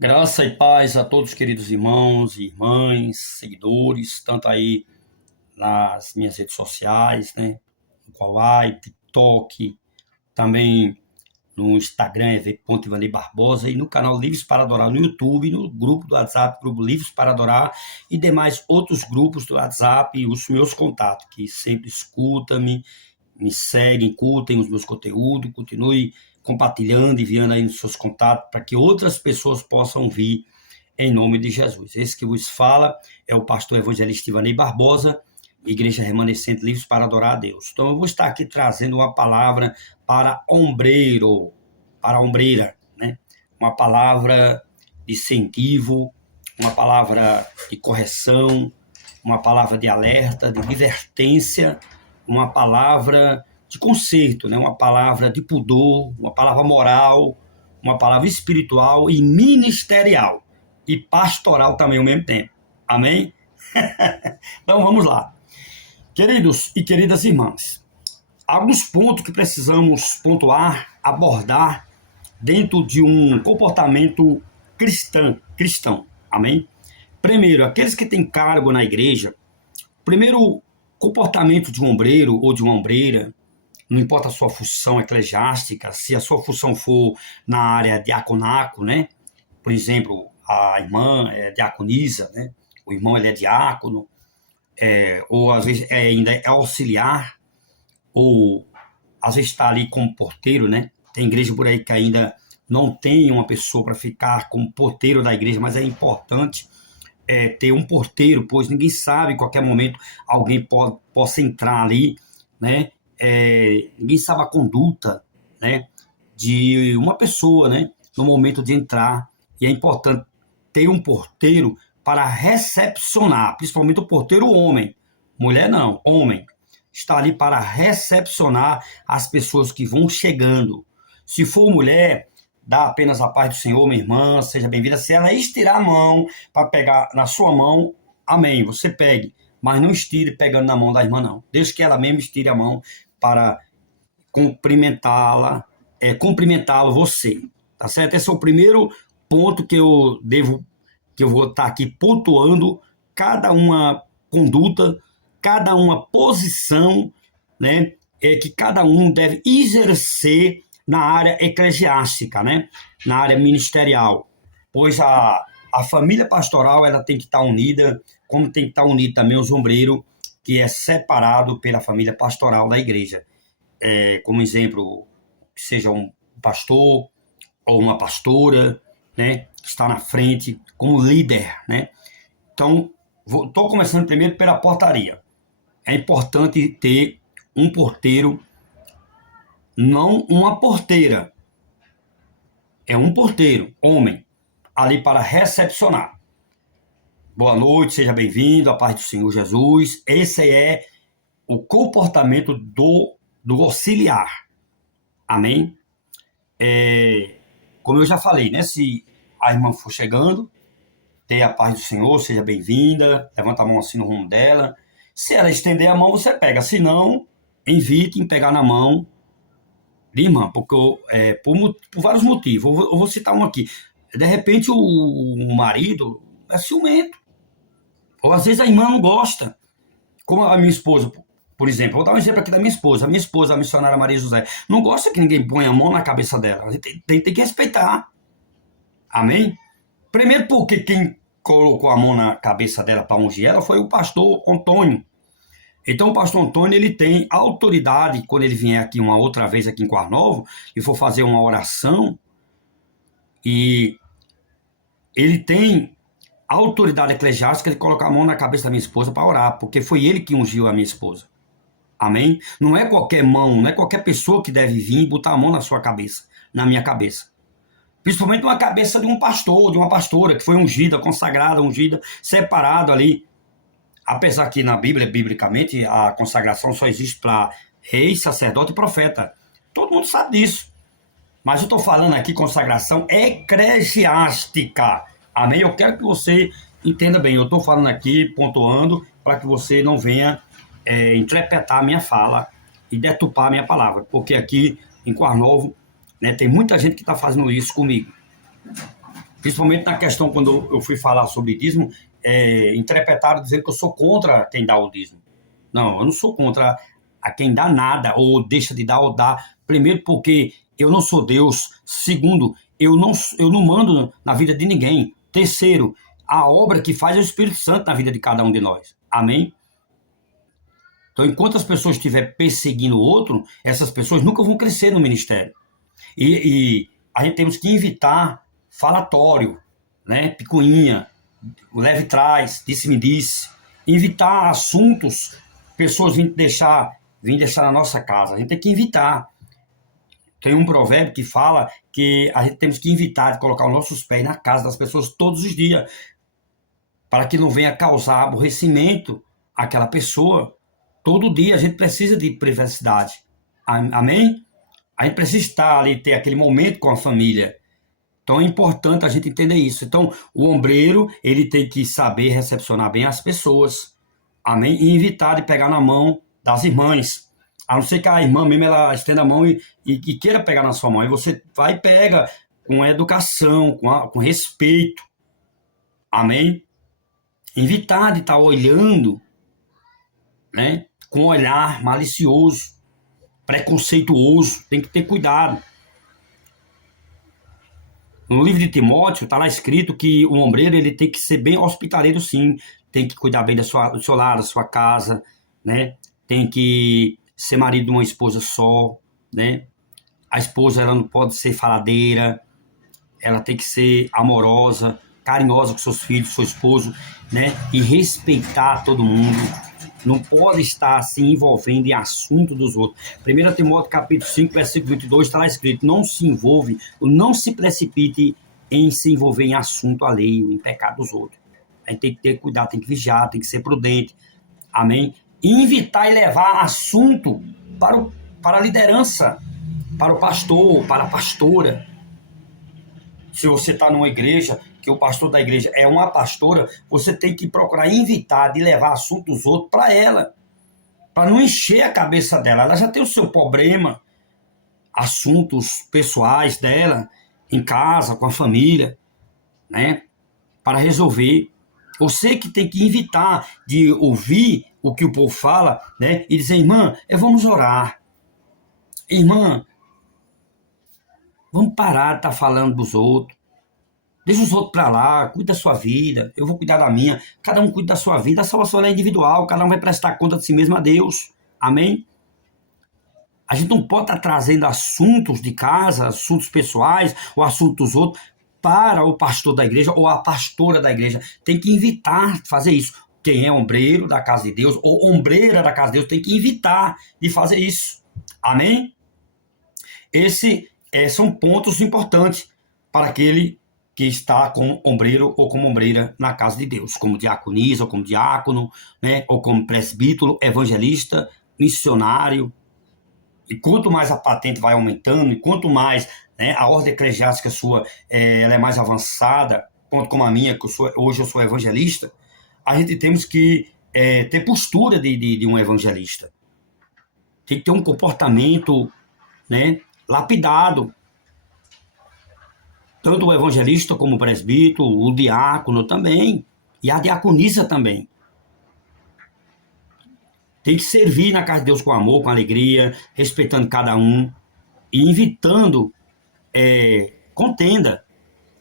Graça e paz a todos, queridos irmãos e irmãs, seguidores, tanto aí nas minhas redes sociais, né? No Kawaii, TikTok, também no Instagram, Ivanei Barbosa, e no canal Livres para Adorar no YouTube, no grupo do WhatsApp, grupo Livres para Adorar, e demais outros grupos do WhatsApp, e os meus contatos, que sempre escutam-me, me seguem, curtem os meus conteúdos, continue compartilhando, enviando aí nos seus contatos, para que outras pessoas possam vir em nome de Jesus. Esse que vos fala é o pastor evangelista Ivanei Barbosa, Igreja Remanescente Livres para Adorar a Deus. Então eu vou estar aqui trazendo uma palavra para ombreiro, para ombreira, né? Uma palavra de incentivo, uma palavra de correção, uma palavra de alerta, de advertência, uma palavra de conserto, né? Uma palavra de pudor, uma palavra moral, uma palavra espiritual e ministerial e pastoral também ao mesmo tempo. Amém? Então vamos lá. Queridos e queridas irmãs, alguns pontos que precisamos pontuar, abordar dentro de um comportamento cristão. Amém? Primeiro, aqueles que têm cargo na igreja, primeiro comportamento de um ombreiro ou de uma ombreira, não importa a sua função eclesiástica, se a sua função for na área diaconaco, né? Por exemplo, a irmã é diaconisa, né? O irmão ele é diácono, ou às vezes ainda é auxiliar, ou às vezes está ali como porteiro, né? Tem igreja por aí que ainda não tem uma pessoa para ficar como porteiro da igreja, mas é importante ter um porteiro, pois ninguém sabe, em qualquer momento alguém possa entrar ali, né? Ninguém sabe a conduta, né, de uma pessoa, né, no momento de entrar, e é importante ter um porteiro para recepcionar, principalmente o porteiro homem, mulher não, homem, está ali para recepcionar as pessoas que vão chegando. Se for mulher, dá apenas a paz do Senhor, minha irmã, seja bem-vinda. Se ela estirar a mão para pegar na sua mão, amém, você pegue, mas não estire pegando na mão da irmã, não. Deixe que ela mesmo estire a mão para cumprimentá-lo você, tá certo? Esse é o primeiro ponto que eu vou estar aqui pontuando cada uma conduta, cada uma posição, né, que cada um deve exercer na área eclesiástica, né, na área ministerial, pois a família pastoral ela tem que estar unida, como tem que estar unido também os ombreiros, que é separado pela família pastoral da igreja. Como exemplo, seja um pastor ou uma pastora, né, que está na frente como líder, né? Então, estou começando primeiro pela portaria. É importante ter um porteiro, não uma porteira. É um porteiro, homem, ali para recepcionar. Boa noite, seja bem-vindo, a paz do Senhor Jesus. Esse é o comportamento do auxiliar. Amém? Como eu já falei, né? Se a irmã for chegando, tenha a paz do Senhor, seja bem-vinda, levanta a mão assim no rumo dela. Se ela estender a mão, você pega. Se não, evite em pegar na mão de irmã, porque por vários motivos. Eu vou citar um aqui. De repente, o marido é ciumento. Ou às vezes a irmã não gosta. Como a minha esposa, por exemplo, vou dar um exemplo aqui da minha esposa. A minha esposa, a missionária Maria José, não gosta que ninguém ponha a mão na cabeça dela. A gente tem que respeitar. Amém? Primeiro porque quem colocou a mão na cabeça dela para ungir ela foi o pastor Antônio. Então o pastor Antônio ele tem autoridade, quando ele vier aqui uma outra vez aqui em Quarnovo, e for fazer uma oração, e ele tem autoridade eclesiástica de colocar a mão na cabeça da minha esposa para orar, porque foi ele que ungiu a minha esposa. Amém? Não é qualquer mão, não é qualquer pessoa que deve vir e botar a mão na sua cabeça, na minha cabeça. Principalmente uma cabeça de um pastor, de uma pastora, que foi ungida, consagrada, ungida, separado ali. Apesar que na Bíblia, biblicamente, a consagração só existe para rei, sacerdote e profeta. Todo mundo sabe disso. Mas eu estou falando aqui consagração eclesiástica. Amém? Eu quero que você entenda bem. Eu estou falando aqui, pontuando, para que você não venha interpretar a minha fala e deturpar a minha palavra. Porque aqui em Quarnovo, né, tem muita gente que está fazendo isso comigo. Principalmente na questão, quando eu fui falar sobre dízimo, interpretaram dizendo que eu sou contra quem dá o dízimo. Não, eu não sou contra a quem dá nada, ou deixa de dar, ou dá. Primeiro, porque eu não sou Deus. Segundo, eu não mando na vida de ninguém. Terceiro, a obra que faz é o Espírito Santo na vida de cada um de nós. Amém? Então, enquanto as pessoas estiverem perseguindo o outro, essas pessoas nunca vão crescer no ministério. E a gente temos que evitar falatório, né? Picuinha, leve trás, disse-me disse. Evitar assuntos, pessoas vêm deixar na nossa casa. A gente tem que evitar. Tem um provérbio que fala que a gente temos que evitar de colocar os nossos pés na casa das pessoas todos os dias, para que não venha causar aborrecimento àquela pessoa. Todo dia a gente precisa de privacidade. Amém? A gente precisa estar ali, ter aquele momento com a família. Então é importante a gente entender isso. Então, o ombreiro, ele tem que saber recepcionar bem as pessoas. Amém? E evitar de pegar na mão das irmãs. A não ser que a irmã mesmo, ela estenda a mão e queira pegar na sua mão. E você vai e pega com educação, com respeito. Amém? Evitar de estar olhando, né, com um olhar malicioso, preconceituoso. Tem que ter cuidado. No livro de Timóteo está lá escrito que o ombreiro ele tem que ser bem hospitaleiro, sim. Tem que cuidar bem do seu lar, da sua casa, né? Tem que ser marido de uma esposa só, né? A esposa ela não pode ser faladeira, ela tem que ser amorosa, carinhosa com seus filhos, seu esposo, né? E respeitar todo mundo. Não pode estar se envolvendo em assunto dos outros. 1 Timóteo capítulo 5, versículo 22, está lá escrito: não se envolve, não se precipite em se envolver em assunto alheio, em pecado dos outros. A gente tem que ter cuidado, tem que vigiar, tem que ser prudente. Amém? E invitar e levar assunto para a liderança, para o pastor, para a pastora. Se você está numa igreja, que o pastor da igreja é uma pastora, você tem que procurar invitar, de levar assuntos dos outros para ela, para não encher a cabeça dela. Ela já tem o seu problema, assuntos pessoais dela, em casa, com a família, né, para resolver. Você que tem que invitar, de ouvir o que o povo fala, né, e dizer: irmã, vamos orar. Irmã, vamos parar de estar falando dos outros. Deixa os outros para lá, cuida da sua vida, eu vou cuidar da minha. Cada um cuida da sua vida, a salvação é individual, cada um vai prestar conta de si mesmo a Deus. Amém? A gente não pode estar trazendo assuntos de casa, assuntos pessoais, ou assuntos dos outros, para o pastor da igreja ou a pastora da igreja. Tem que invitar de fazer isso. Quem é ombreiro da casa de Deus, ou ombreira da casa de Deus, tem que invitar de fazer isso. Amém? Esses são pontos importantes para aquele que está como ombreiro ou como ombreira na casa de Deus, como diaconisa, ou como diácono, né, ou como presbítero, evangelista, missionário. E quanto mais a patente vai aumentando, e quanto mais, né, a ordem eclesiástica sua ela é mais avançada, quanto como a minha, que hoje eu sou evangelista, a gente temos que ter postura de um evangelista. Tem que ter um comportamento, né, lapidado. Tanto o evangelista como o presbítero, o diácono também, e a diaconisa também. Tem que servir na casa de Deus com amor, com alegria, respeitando cada um e evitando contenda.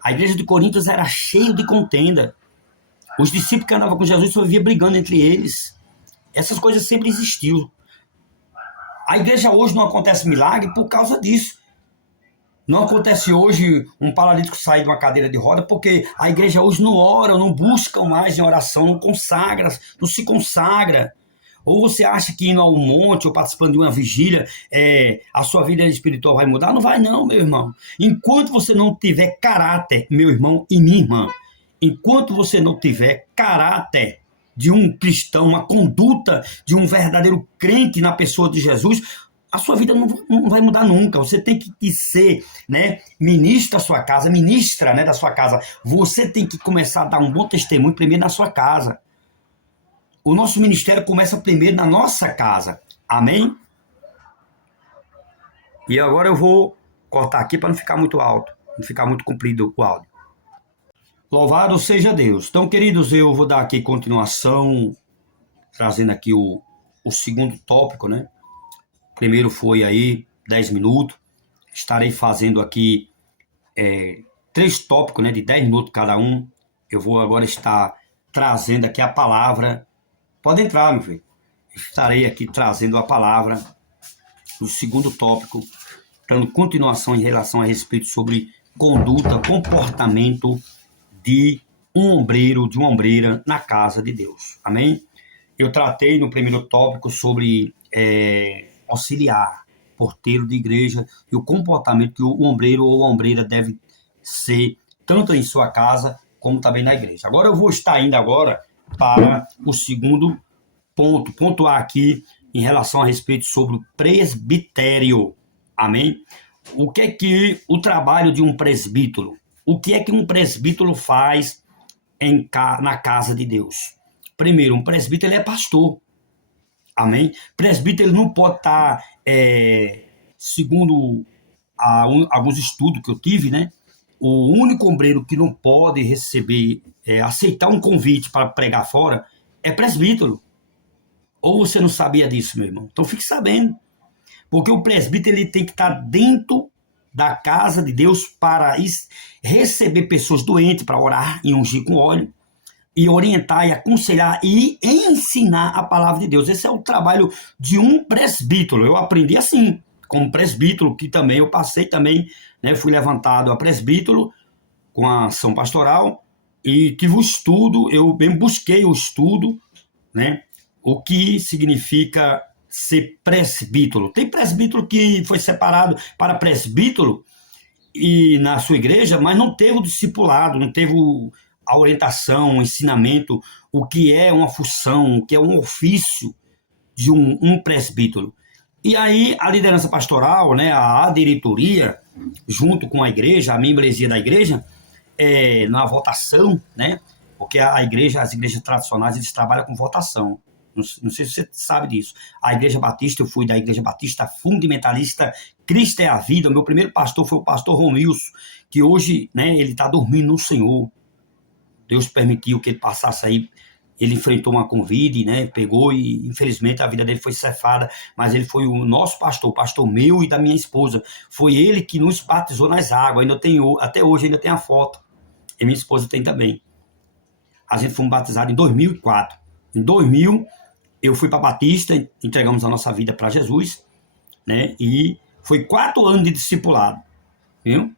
A igreja de Coríntios era cheia de contenda. Os discípulos que andavam com Jesus só viviam brigando entre eles. Essas coisas sempre existiam. A igreja hoje não acontece milagre por causa disso. Não acontece hoje um paralítico sair de uma cadeira de roda porque a igreja hoje não ora, não busca mais em oração, não se consagra. Ou você acha que indo a um monte ou participando de uma vigília, a sua vida espiritual vai mudar? Não vai não, meu irmão. Enquanto você não tiver caráter, meu irmão e minha irmã, enquanto você não tiver caráter de um cristão, uma conduta de um verdadeiro crente na pessoa de Jesus, a sua vida não vai mudar nunca. Você tem que ser, né, ministro da sua casa, ministra, né, da sua casa. Você tem que começar a dar um bom testemunho primeiro na sua casa. O nosso ministério começa primeiro na nossa casa. Amém? E agora eu vou cortar aqui para não ficar muito alto, não ficar muito comprido o áudio. Louvado seja Deus. Então, queridos, eu vou dar aqui continuação, trazendo aqui o segundo tópico, né? Primeiro foi aí 10 minutos. Estarei fazendo aqui 3 tópicos, né, de 10 minutos cada um. Eu vou agora estar trazendo aqui a palavra. Pode entrar, meu filho. Estarei aqui trazendo a palavra do segundo tópico, dando continuação em relação a respeito sobre conduta, comportamento de um ombreiro, de uma ombreira na casa de Deus. Amém? Eu tratei no primeiro tópico sobre auxiliar, porteiro de igreja, e o comportamento que o ombreiro ou a ombreira deve ser, tanto em sua casa, como também na igreja. Agora eu vou estar indo agora para o segundo ponto, pontuar aqui em relação a respeito sobre o presbitério. Amém? O que é que o trabalho de um presbítero? O que é que um presbítero faz na casa de Deus? Primeiro, um presbítero ele é pastor. Amém? Presbítero ele não pode estar, segundo alguns estudos que eu tive, né? O único ombreiro que não pode receber, aceitar um convite para pregar fora é presbítero. Ou você não sabia disso, meu irmão? Então fique sabendo. Porque o presbítero ele tem que estar dentro da casa de Deus para receber pessoas doentes, para orar e ungir com óleo, e orientar e aconselhar e ensinar a palavra de Deus. Esse é o trabalho de um presbítero. Eu aprendi assim, como presbítero, que também eu passei também, né, fui levantado a presbítero com a ação pastoral e tive o estudo, eu bem busquei o estudo, né, o que significa ser presbítero. Tem presbítero que foi separado para presbítero e na sua igreja, mas não teve o discipulado, não teve a orientação, o ensinamento, o que é uma função, o que é um ofício de um presbítero. E aí a liderança pastoral, né, a diretoria, junto com a igreja, a membresia da igreja, na votação, né, porque as igrejas tradicionais, eles trabalham com votação. Não sei se você sabe disso. A Igreja Batista, eu fui da Igreja Batista Fundamentalista Cristo é a Vida. O meu primeiro pastor foi o pastor Romilson, que hoje, né, ele está dormindo no Senhor. Deus permitiu que ele passasse aí. Ele enfrentou uma Covid, né, pegou e infelizmente a vida dele foi cefada, mas ele foi o nosso pastor, o pastor meu e da minha esposa. Foi ele que nos batizou nas águas. Até hoje ainda tem a foto. E minha esposa tem também. A gente foi batizado em 2004. Em 2000, eu fui para Batista, entregamos a nossa vida para Jesus, né? E foi 4 anos de discipulado, viu?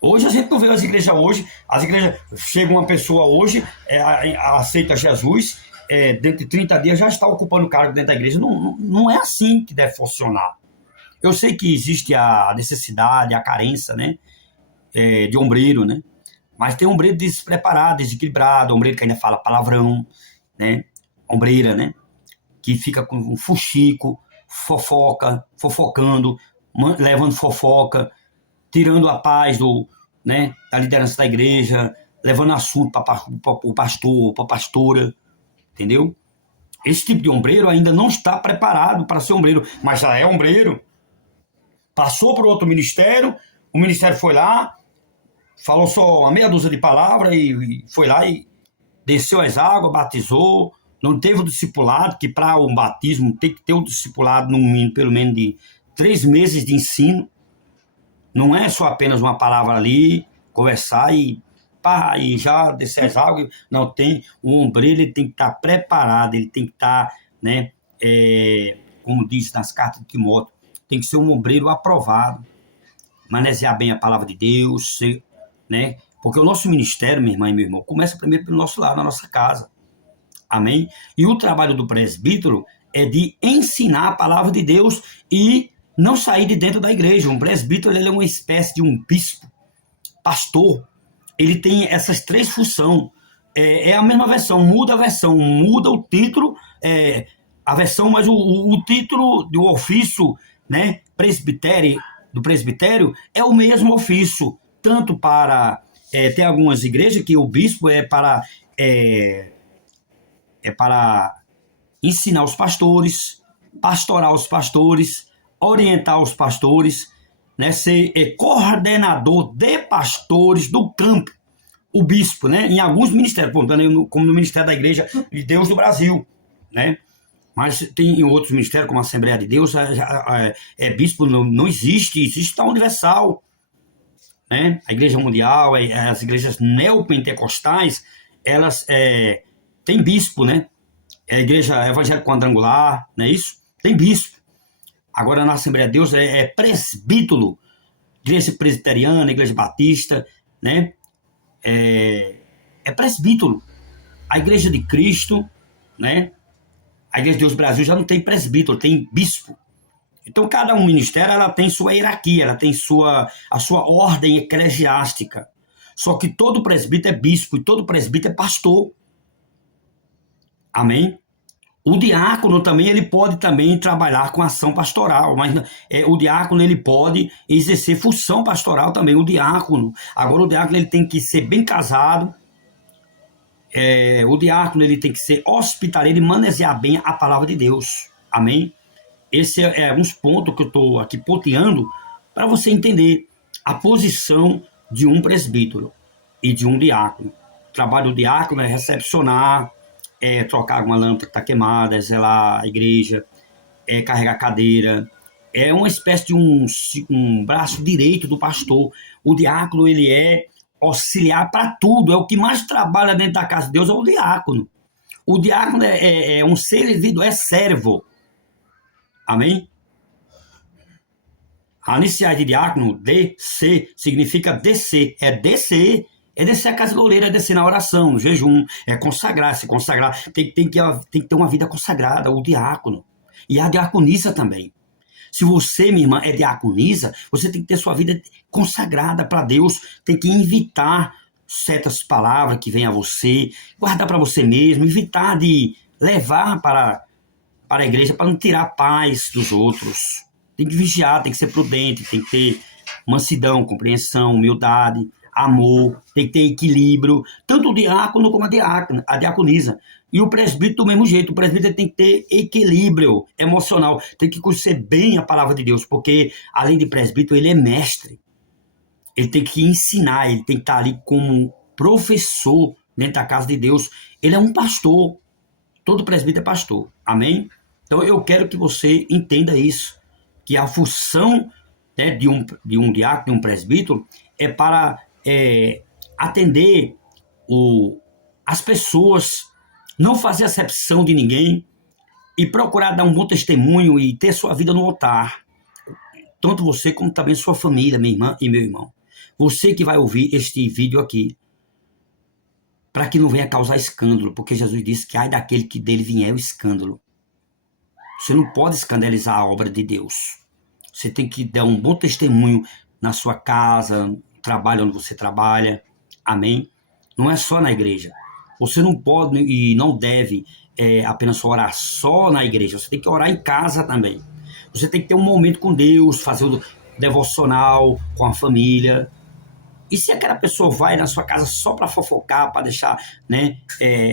Hoje a gente não vê as igrejas hoje. As igrejas, chega uma pessoa hoje, aceita Jesus, dentro de 30 dias já está ocupando o cargo dentro da igreja. Não é assim que deve funcionar. Eu sei que existe a necessidade, a carência, né? De ombreiro, né? Mas tem ombreiro despreparado, desequilibrado, ombreiro que ainda fala palavrão, né? Ombreira, né? Que fica com um fuxico, fofocando, levando fofoca, tirando a paz né, da liderança da igreja, levando assunto para o pastor, para a pastora, entendeu? Esse tipo de ombreiro ainda não está preparado para ser ombreiro, mas já é ombreiro. Passou por outro ministério, o ministério foi lá, falou só uma meia dúzia de palavras e foi lá e desceu as águas, batizou. Não teve o discipulado, que para um batismo tem que ter o discipulado, pelo menos de 3 meses de ensino. Não é só apenas uma palavra ali, conversar e já descer as águas. Não, o ombreiro ele tem que estar preparado, ele tem que estar, né, como diz nas cartas de Timóteo, tem que ser um ombreiro aprovado, manusear bem a palavra de Deus, né? Porque o nosso ministério, minha irmã e meu irmão, começa primeiro pelo nosso lado, na nossa casa. Amém? E o trabalho do presbítero é de ensinar a palavra de Deus e não sair de dentro da igreja. Um presbítero ele é uma espécie de um bispo, pastor. Ele tem essas 3 funções. É a mesma versão, muda a versão, muda o título, a versão, mas o título do ofício, né, do presbitério é o mesmo ofício, tanto para... tem algumas igrejas que o bispo é para ensinar os pastores, pastorar os pastores, orientar os pastores, né, ser coordenador de pastores do campo. o bispo, né? Em alguns ministérios, como no Ministério da Igreja de Deus do Brasil, né? Mas tem em outros ministérios, como a Assembleia de Deus, bispo não existe, existe a universal, né? A Igreja Mundial, as igrejas neopentecostais, elas têm bispo, né? A Igreja Evangélica Quadrangular, não é isso? Tem bispo. Agora, na Assembleia de Deus, é presbítero, Igreja Presbiteriana, Igreja Batista, né? É presbítero. A Igreja de Cristo, né? A Igreja de Deus do Brasil já não tem presbítero, tem bispo. Então, cada um ministério ela tem sua hierarquia, ela tem a sua ordem eclesiástica. Só que todo presbítero é bispo e todo presbítero é pastor. Amém? O diácono também, ele pode também trabalhar com ação pastoral, mas o diácono, ele pode exercer função pastoral também, o diácono. Agora, o diácono, ele tem que ser bem casado, o diácono, ele tem que ser hospitaleiro e manusear bem a palavra de Deus. Amém? Esse é uns pontos que eu estou aqui ponteando para você entender a posição de um presbítero e de um diácono. O trabalho do diácono é recepcionar, trocar alguma lâmpada que está queimada, zelar a igreja, carregar cadeira. É uma espécie de um braço direito do pastor. O diácono, ele é auxiliar para tudo. É o que mais trabalha dentro da casa de Deus, é o diácono. O diácono é um servido, é servo. Amém? A iniciais de diácono, descer, significa descer. É descer a casa de loureiro, é descer na oração, no jejum, é consagrar, se consagrar. Tem que ter uma vida consagrada, o diácono. E a diaconisa também. Se você, minha irmã, é diaconisa, você tem que ter sua vida consagrada para Deus, tem que evitar certas palavras que vêm a você, guardar para você mesmo, evitar de levar para a igreja para não tirar a paz dos outros. Tem que vigiar, tem que ser prudente, tem que ter mansidão, compreensão, humildade, amor, tem que ter equilíbrio, tanto o diácono como a diaconisa. E o presbítero do mesmo jeito, o presbítero tem que ter equilíbrio emocional, tem que conhecer bem a palavra de Deus, porque além de presbítero, ele é mestre. Ele tem que ensinar, ele tem que estar ali como professor dentro da casa de Deus. Ele é um pastor, todo presbítero é pastor, amém? Então eu quero que você entenda isso, que a função, né, de um diácono, de um presbítero, é para atender as pessoas, não fazer acepção de ninguém e procurar dar um bom testemunho e ter sua vida no altar. Tanto você como também sua família, minha irmã e meu irmão. Você que vai ouvir este vídeo aqui, para que não venha causar escândalo, porque Jesus disse que ai daquele que dele vier o escândalo. Você não pode escandalizar a obra de Deus. Você tem que dar um bom testemunho na sua casa, no trabalho onde você trabalha. Amém? Não é só na igreja. Você não pode e não deve apenas orar só na igreja. Você tem que orar em casa também. Você tem que ter um momento com Deus, fazer o devocional com a família. E se aquela pessoa vai na sua casa só para fofocar, para deixar, né,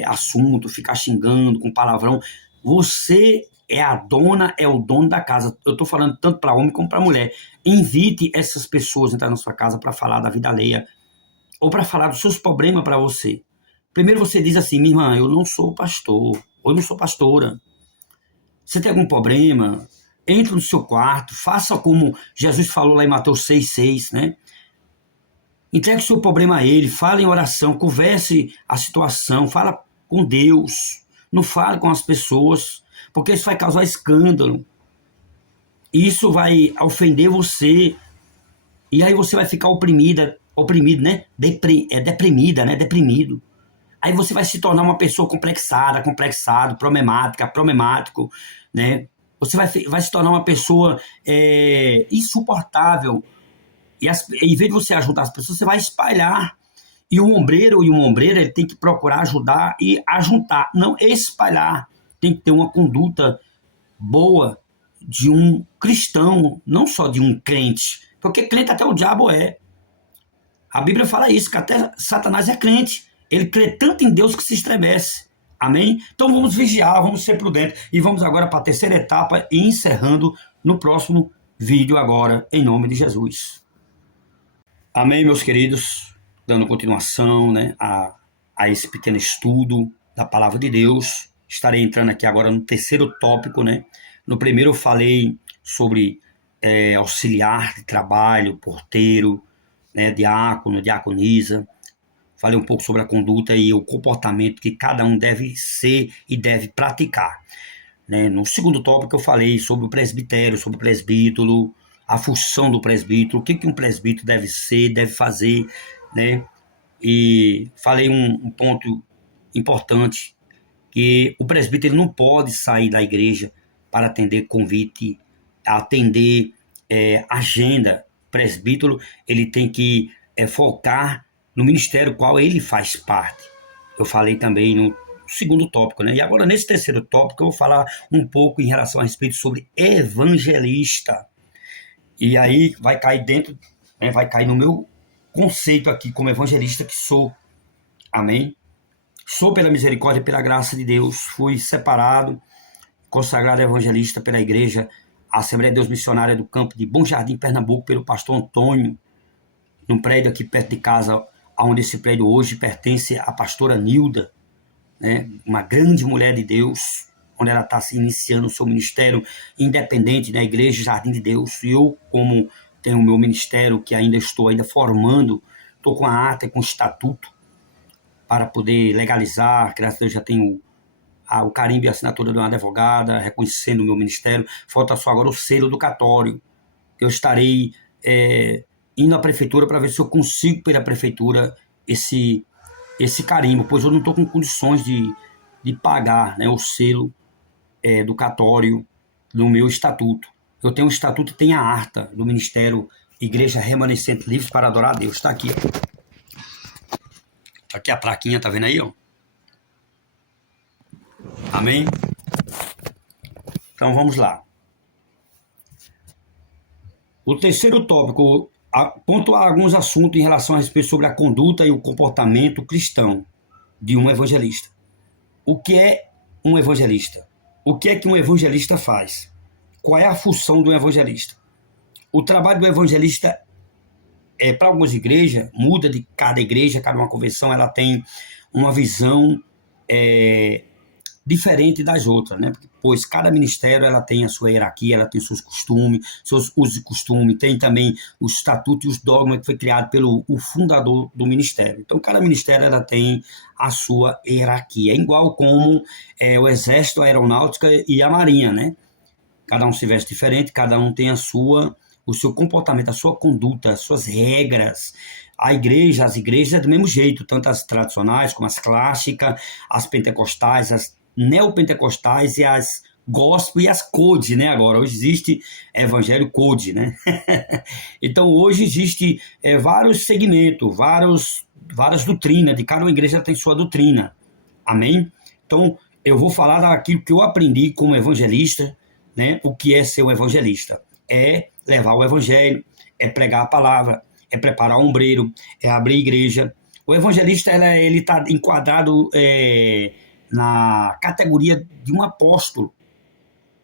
assunto, ficar xingando com palavrão, você é a dona, é o dono da casa. Eu estou falando tanto para homem como para mulher. Invite essas pessoas a entrar na sua casa para falar da vida alheia ou para falar dos seus problemas para você. Primeiro você diz assim: minha irmã, eu não sou pastor, ou eu não sou pastora. Você tem algum problema? Entre no seu quarto, faça como Jesus falou lá em Mateus 6,6, né? Entregue o seu problema a ele, fale em oração, converse a situação, fala com Deus, não fale com as pessoas, porque isso vai causar escândalo. Isso vai ofender você, e aí você vai ficar oprimido, né? Deprimida, né? Deprimido. Aí você vai se tornar uma pessoa complexado, problemático, né? Você vai se tornar uma pessoa insuportável. E em vez de você ajudar as pessoas, você vai espalhar. E o ombreiro ele tem que procurar ajudar e ajuntar, não espalhar. Tem que ter uma conduta boa de um cristão, não só de um crente. Porque crente até o diabo é. A Bíblia fala isso, que até Satanás é crente. Ele crê tanto em Deus que se estremece. Amém? Então vamos vigiar, vamos ser prudentes. E vamos agora para a terceira etapa e encerrando no próximo vídeo agora, em nome de Jesus. Amém, meus queridos? dando continuação, né, a esse pequeno estudo da Palavra de Deus. Estarei entrando aqui agora no terceiro tópico, né? No primeiro eu falei sobre auxiliar de trabalho, porteiro, né, diácono, diaconisa. Falei um pouco sobre a conduta e o comportamento que cada um deve ser e deve praticar, né? No segundo tópico eu falei sobre o presbitério, sobre o presbítero, a função do presbítero, o que um presbítero deve ser, deve fazer, né? E falei um ponto importante, que o presbítero não pode sair da igreja para atender convite, atender agenda. O presbítero ele tem que focar no ministério qual ele faz parte. Eu falei também no segundo tópico, né? E agora nesse terceiro tópico eu vou falar um pouco em relação a respeito sobre evangelista. E aí vai cair dentro, né, vai cair no meu conceito aqui como evangelista que sou. Amém? Sou, pela misericórdia e pela graça de Deus, fui separado, consagrado evangelista pela igreja Assembleia de Deus Missionária do Campo de Bom Jardim, Pernambuco, pelo pastor Antônio, num prédio aqui perto de casa, onde esse prédio hoje pertence à pastora Nilda, né, uma grande mulher de Deus, onde ela está se iniciando o seu ministério independente da igreja Jardim de Deus. E eu, como tenho o meu ministério, que ainda estou formando, estou com a ata e com o estatuto, para poder legalizar. Graças a Deus já tenho o carimbo e a assinatura de uma advogada, reconhecendo o meu ministério. Falta só agora o selo do cartório. Eu estarei indo à prefeitura para ver se eu consigo pela prefeitura esse carimbo, pois eu não estou com condições de pagar, né, o selo do cartório do meu estatuto. Eu tenho o estatuto e tenho a ata do Ministério Igreja Remanescente Livres para Adorar a Deus. Está aqui, ó. Aqui a plaquinha, tá vendo aí, ó? Amém? Então vamos lá. O terceiro tópico, pontuar alguns assuntos em relação a respeito sobre a conduta e o comportamento cristão de um evangelista. O que é um evangelista? O que é que um evangelista faz? Qual é a função do evangelista? O trabalho do evangelista para algumas igrejas, muda de cada igreja, cada uma convenção, ela tem uma visão diferente das outras, né? Pois cada ministério ela tem a sua hierarquia, ela tem seus costumes, seus usos e costumes, tem também o estatuto e os dogmas que foi criado pelo fundador do ministério. Então, cada ministério ela tem a sua hierarquia, igual como o Exército, a Aeronáutica e a Marinha, né? Cada um se veste diferente, cada um tem o seu comportamento, a sua conduta, as suas regras. As igrejas é do mesmo jeito, tanto as tradicionais como as clássicas, as pentecostais, as neopentecostais e as gospel e as code, né? Agora, hoje existe evangelho code, né? Então, hoje existe vários segmentos, várias doutrinas, de cada igreja tem sua doutrina. Amém? Então, eu vou falar daquilo que eu aprendi como evangelista, né? O que é ser um evangelista? É levar o evangelho, é pregar a palavra, é preparar o ombreiro, é abrir igreja. O evangelista ele está enquadrado na categoria de um apóstolo,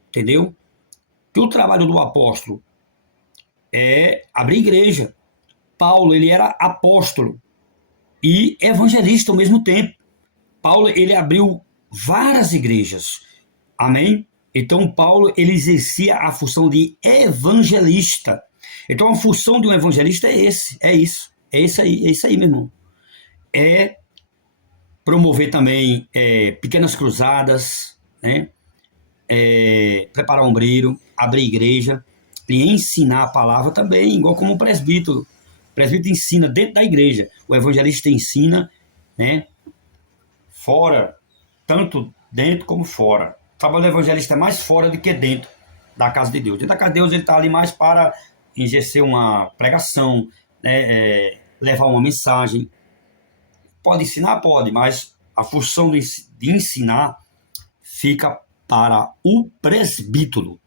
entendeu? Que o trabalho do apóstolo é abrir igreja. Paulo, ele era apóstolo e evangelista ao mesmo tempo. Paulo, ele abriu várias igrejas. Amém? Então, Paulo, ele exercia a função de evangelista. Então, a função de um evangelista é isso aí, meu irmão. É promover também pequenas cruzadas, né? Preparar ombreiro, abrir igreja e ensinar a palavra também, igual como o presbítero. O presbítero ensina dentro da igreja, o evangelista ensina, né? Fora, tanto dentro como fora. O trabalho do evangelista é mais fora do que dentro da casa de Deus. Dentro da casa de Deus ele está ali mais para exercer uma pregação, né? Levar uma mensagem. Pode ensinar? Pode, mas a função de ensinar fica para o presbítero.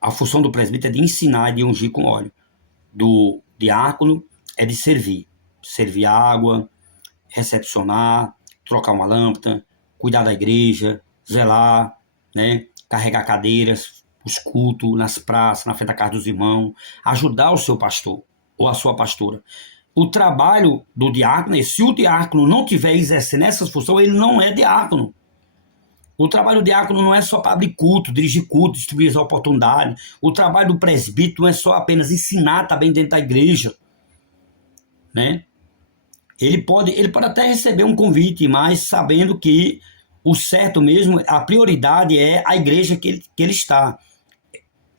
A função do presbítero é de ensinar e de ungir com óleo. Do diácono é de servir. Servir água, recepcionar, trocar uma lâmpada, cuidar da igreja, zelar, né? Carregar cadeiras, os cultos nas praças, na frente da casa dos irmãos, ajudar o seu pastor ou a sua pastora. o trabalho do diácono é, se o diácono não estiver exercendo essas funções, ele não é diácono. O trabalho do diácono não é só para abrir culto, dirigir culto, distribuir as oportunidades. O trabalho do presbítero não é só apenas ensinar também dentro da igreja, né? Ele pode até receber um convite, mas sabendo que o certo mesmo, a prioridade é a igreja que ele está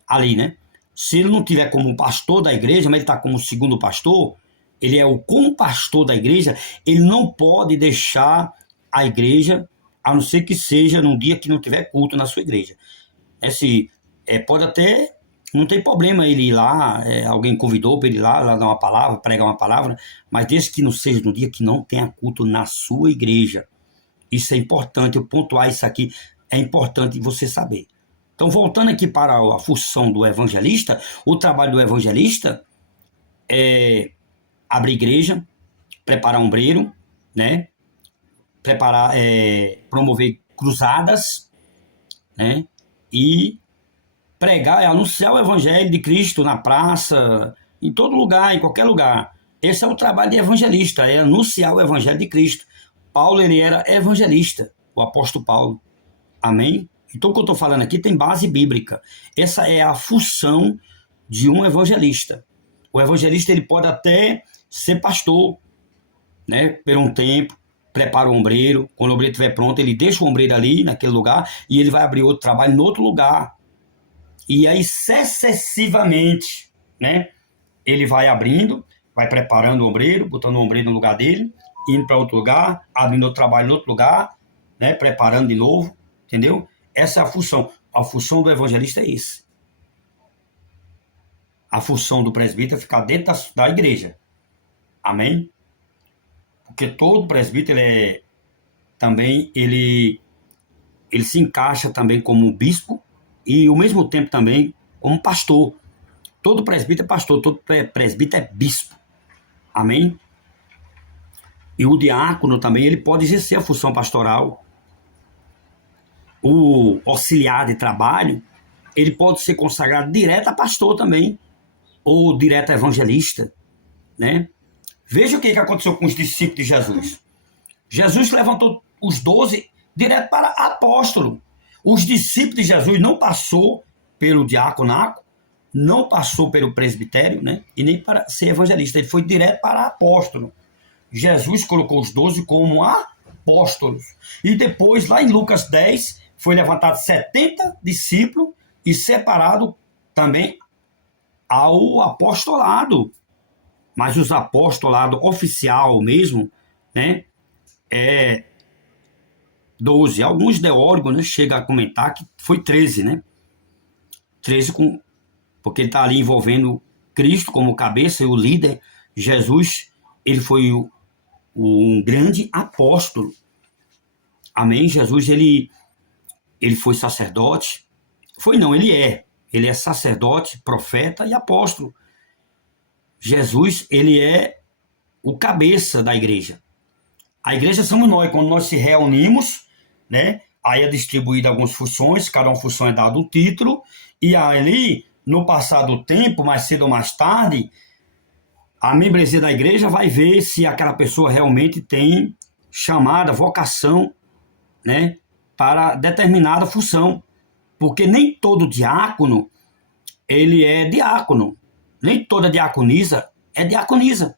ali, né? Se ele não tiver como pastor da igreja, mas ele está como segundo pastor, ele é o compastor da igreja, ele não pode deixar a igreja, a não ser que seja num dia que não tiver culto na sua igreja. Pode até, não tem problema ele ir lá, alguém convidou para ele ir lá dar uma palavra, pregar uma palavra, mas desde que não seja no dia que não tenha culto na sua igreja. Isso é importante, eu pontuar isso aqui, é importante você saber. Então, voltando aqui para a função do evangelista, o trabalho do evangelista é abrir igreja, preparar ombreiro, né? Promover cruzadas, né? E pregar, anunciar o evangelho de Cristo na praça, em todo lugar, em qualquer lugar. Esse é o trabalho de evangelista, é anunciar o evangelho de Cristo. Paulo, ele era evangelista, o apóstolo Paulo. Amém? Então, o que eu estou falando aqui tem base bíblica. Essa é a função de um evangelista. O evangelista, ele pode até ser pastor, né? Por um tempo, prepara o ombreiro. Quando o ombreiro estiver pronto, ele deixa o ombreiro ali, naquele lugar, e ele vai abrir outro trabalho em outro lugar. E aí, sucessivamente, né? Ele vai abrindo, vai preparando o ombreiro, botando o ombreiro no lugar dele, indo para outro lugar, abrindo outro trabalho em outro lugar, né? Preparando de novo, entendeu? Essa é a função. A função do evangelista é esse. A função do presbítero é ficar dentro da igreja. Amém? Porque todo presbítero ele se encaixa também como bispo e ao mesmo tempo também como pastor. Todo presbítero é pastor, todo presbítero é bispo. Amém? E o diácono também, ele pode exercer a função pastoral. O auxiliar de trabalho, ele pode ser consagrado direto a pastor também, ou direto a evangelista, né? Veja o que aconteceu com os discípulos de Jesus. Jesus levantou os 12 direto para apóstolo. Os discípulos de Jesus não passou pelo diaconato, não passou pelo presbitério, né? E nem para ser evangelista, ele foi direto para apóstolo. Jesus colocou os 12 como apóstolos. E depois, lá em Lucas 10, foi levantado 70 discípulos e separado também ao apostolado. Mas os apostolado oficial mesmo, né, é 12. Alguns teólogos, né, chegam a comentar que foi 13, né? 13 porque ele está ali envolvendo Cristo como cabeça e o líder. Jesus, ele foi um grande apóstolo. Amém? Jesus, ele foi sacerdote. Ele é sacerdote, profeta e apóstolo. Jesus, ele é o cabeça da igreja. A igreja somos nós, quando nós se reunimos, né? Aí é distribuída algumas funções, cada uma função é dado um título, e ali, no passar do tempo, mais cedo ou mais tarde, a membresia da igreja vai ver se aquela pessoa realmente tem chamada, vocação, né, para determinada função. Porque nem todo diácono, ele é diácono. Nem toda diaconisa é diaconisa.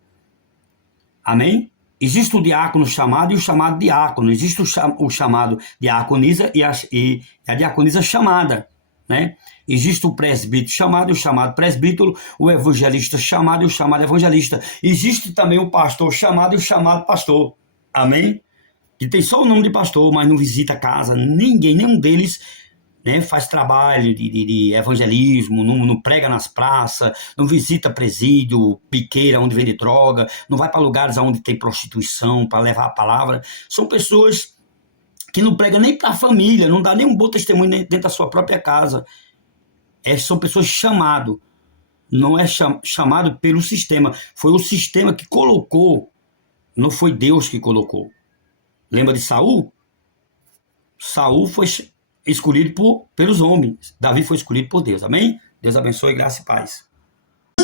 Amém? Existe o diácono chamado e o chamado diácono. Existe o chamado diaconisa e a diaconisa chamada, né? Existe o presbítero chamado e o chamado presbítero, o evangelista chamado e o chamado evangelista. Existe também o pastor chamado e o chamado pastor. Amém? Que tem só o nome de pastor, mas não visita a casa. Nenhum deles, né, faz trabalho de evangelismo, não prega nas praças, não visita presídio, piqueira onde vende droga, não vai para lugares onde tem prostituição para levar a palavra. São pessoas que não pregam nem para a família, não dá nem um bom testemunho dentro da sua própria casa. São pessoas chamadas, não é chamado pelo sistema. Foi o sistema que colocou, não foi Deus que colocou. Lembra de Saul? Saul foi escolhido pelos homens. Davi foi escolhido por Deus. Amém? Deus abençoe, graça e paz.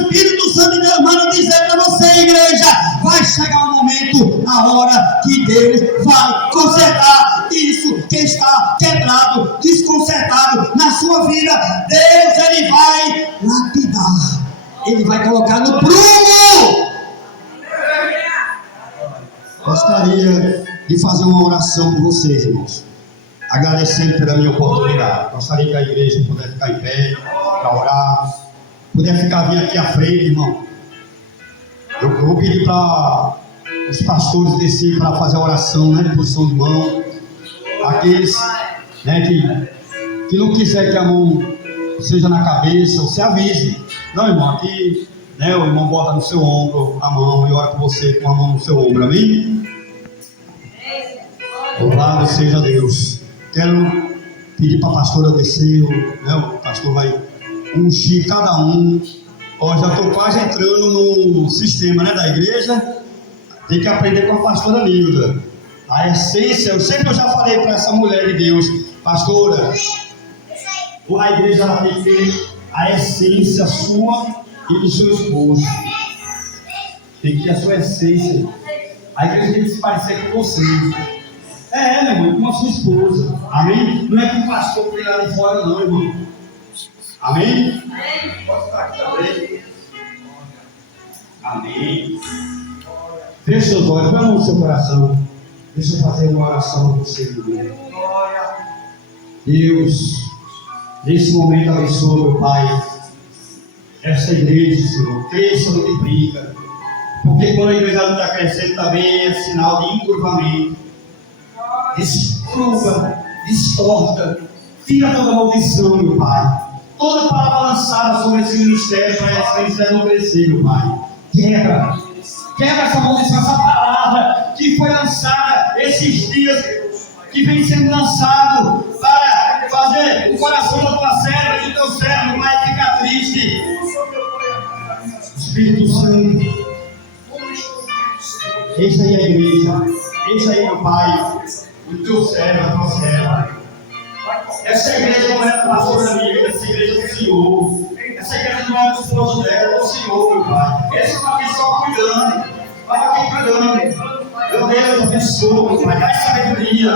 Espírito Santo de Deus manda dizer para você, igreja, vai chegar um momento, a hora que Deus vai consertar isso que está quebrado, desconcertado na sua vida. Deus, Ele vai lapidar, Ele vai colocar no prumo. Gostaria de fazer uma oração por vocês, irmãos, agradecendo pela minha oportunidade. Gostaria que a igreja pudesse ficar em pé para orar, puder ficar vir aqui à frente, irmão. Eu vou pedir para os pastores descer para fazer a oração, né, de posição de mão. Aqueles, né, que não quiser que a mão seja na cabeça, você avise. Não, irmão, aqui, né, o irmão bota no seu ombro a mão e ora com você com a mão no seu ombro, amém? Louvado seja Deus. Quero pedir para a pastora descer, né, o pastor vai ungir cada um. Ó, já estou quase entrando no sistema, né, da igreja. Tem que aprender com a pastora Nilda. A essência, eu já falei para essa mulher de Deus, pastora, a igreja ela tem que ter a essência sua e do seu esposo. Tem que ter a sua essência. A igreja tem que se parecer com você. Meu irmão, com a sua esposa. Amém? Não é com o pastor que tem lá de fora, não, irmão. Amém? Pode estar aqui também. Amém. Feche seus olhos, põe a mão no seu coração. Deixa eu fazer uma oração com você, meu Deus. Nesse momento abençoa, meu Pai, essa igreja, Senhor. Cresça, multiplica. Porque quando a igreja não está crescendo também é sinal de encurvamento. Descurva, distorta, tira toda maldição, meu Pai. Toda palavra lançada sobre esse ministério, para esse ministério não crescer, meu Pai. Quebra essa maldição, essa palavra que foi lançada esses dias, que vem sendo lançado para fazer o coração da tua serva e do teu servo, Pai, ficar triste. Espírito Santo, eis aí a igreja, eis aí, meu Pai, o teu servo, a tua serva. Essa igreja não é a pastora amiga, essa igreja é do Senhor. Essa igreja não é do esposo dela, é do Senhor, meu Pai. Esse é uma pessoa cuidando, vai aqui cuidando. Meu Deus, abençoa, meu Pai. Dá sabedoria,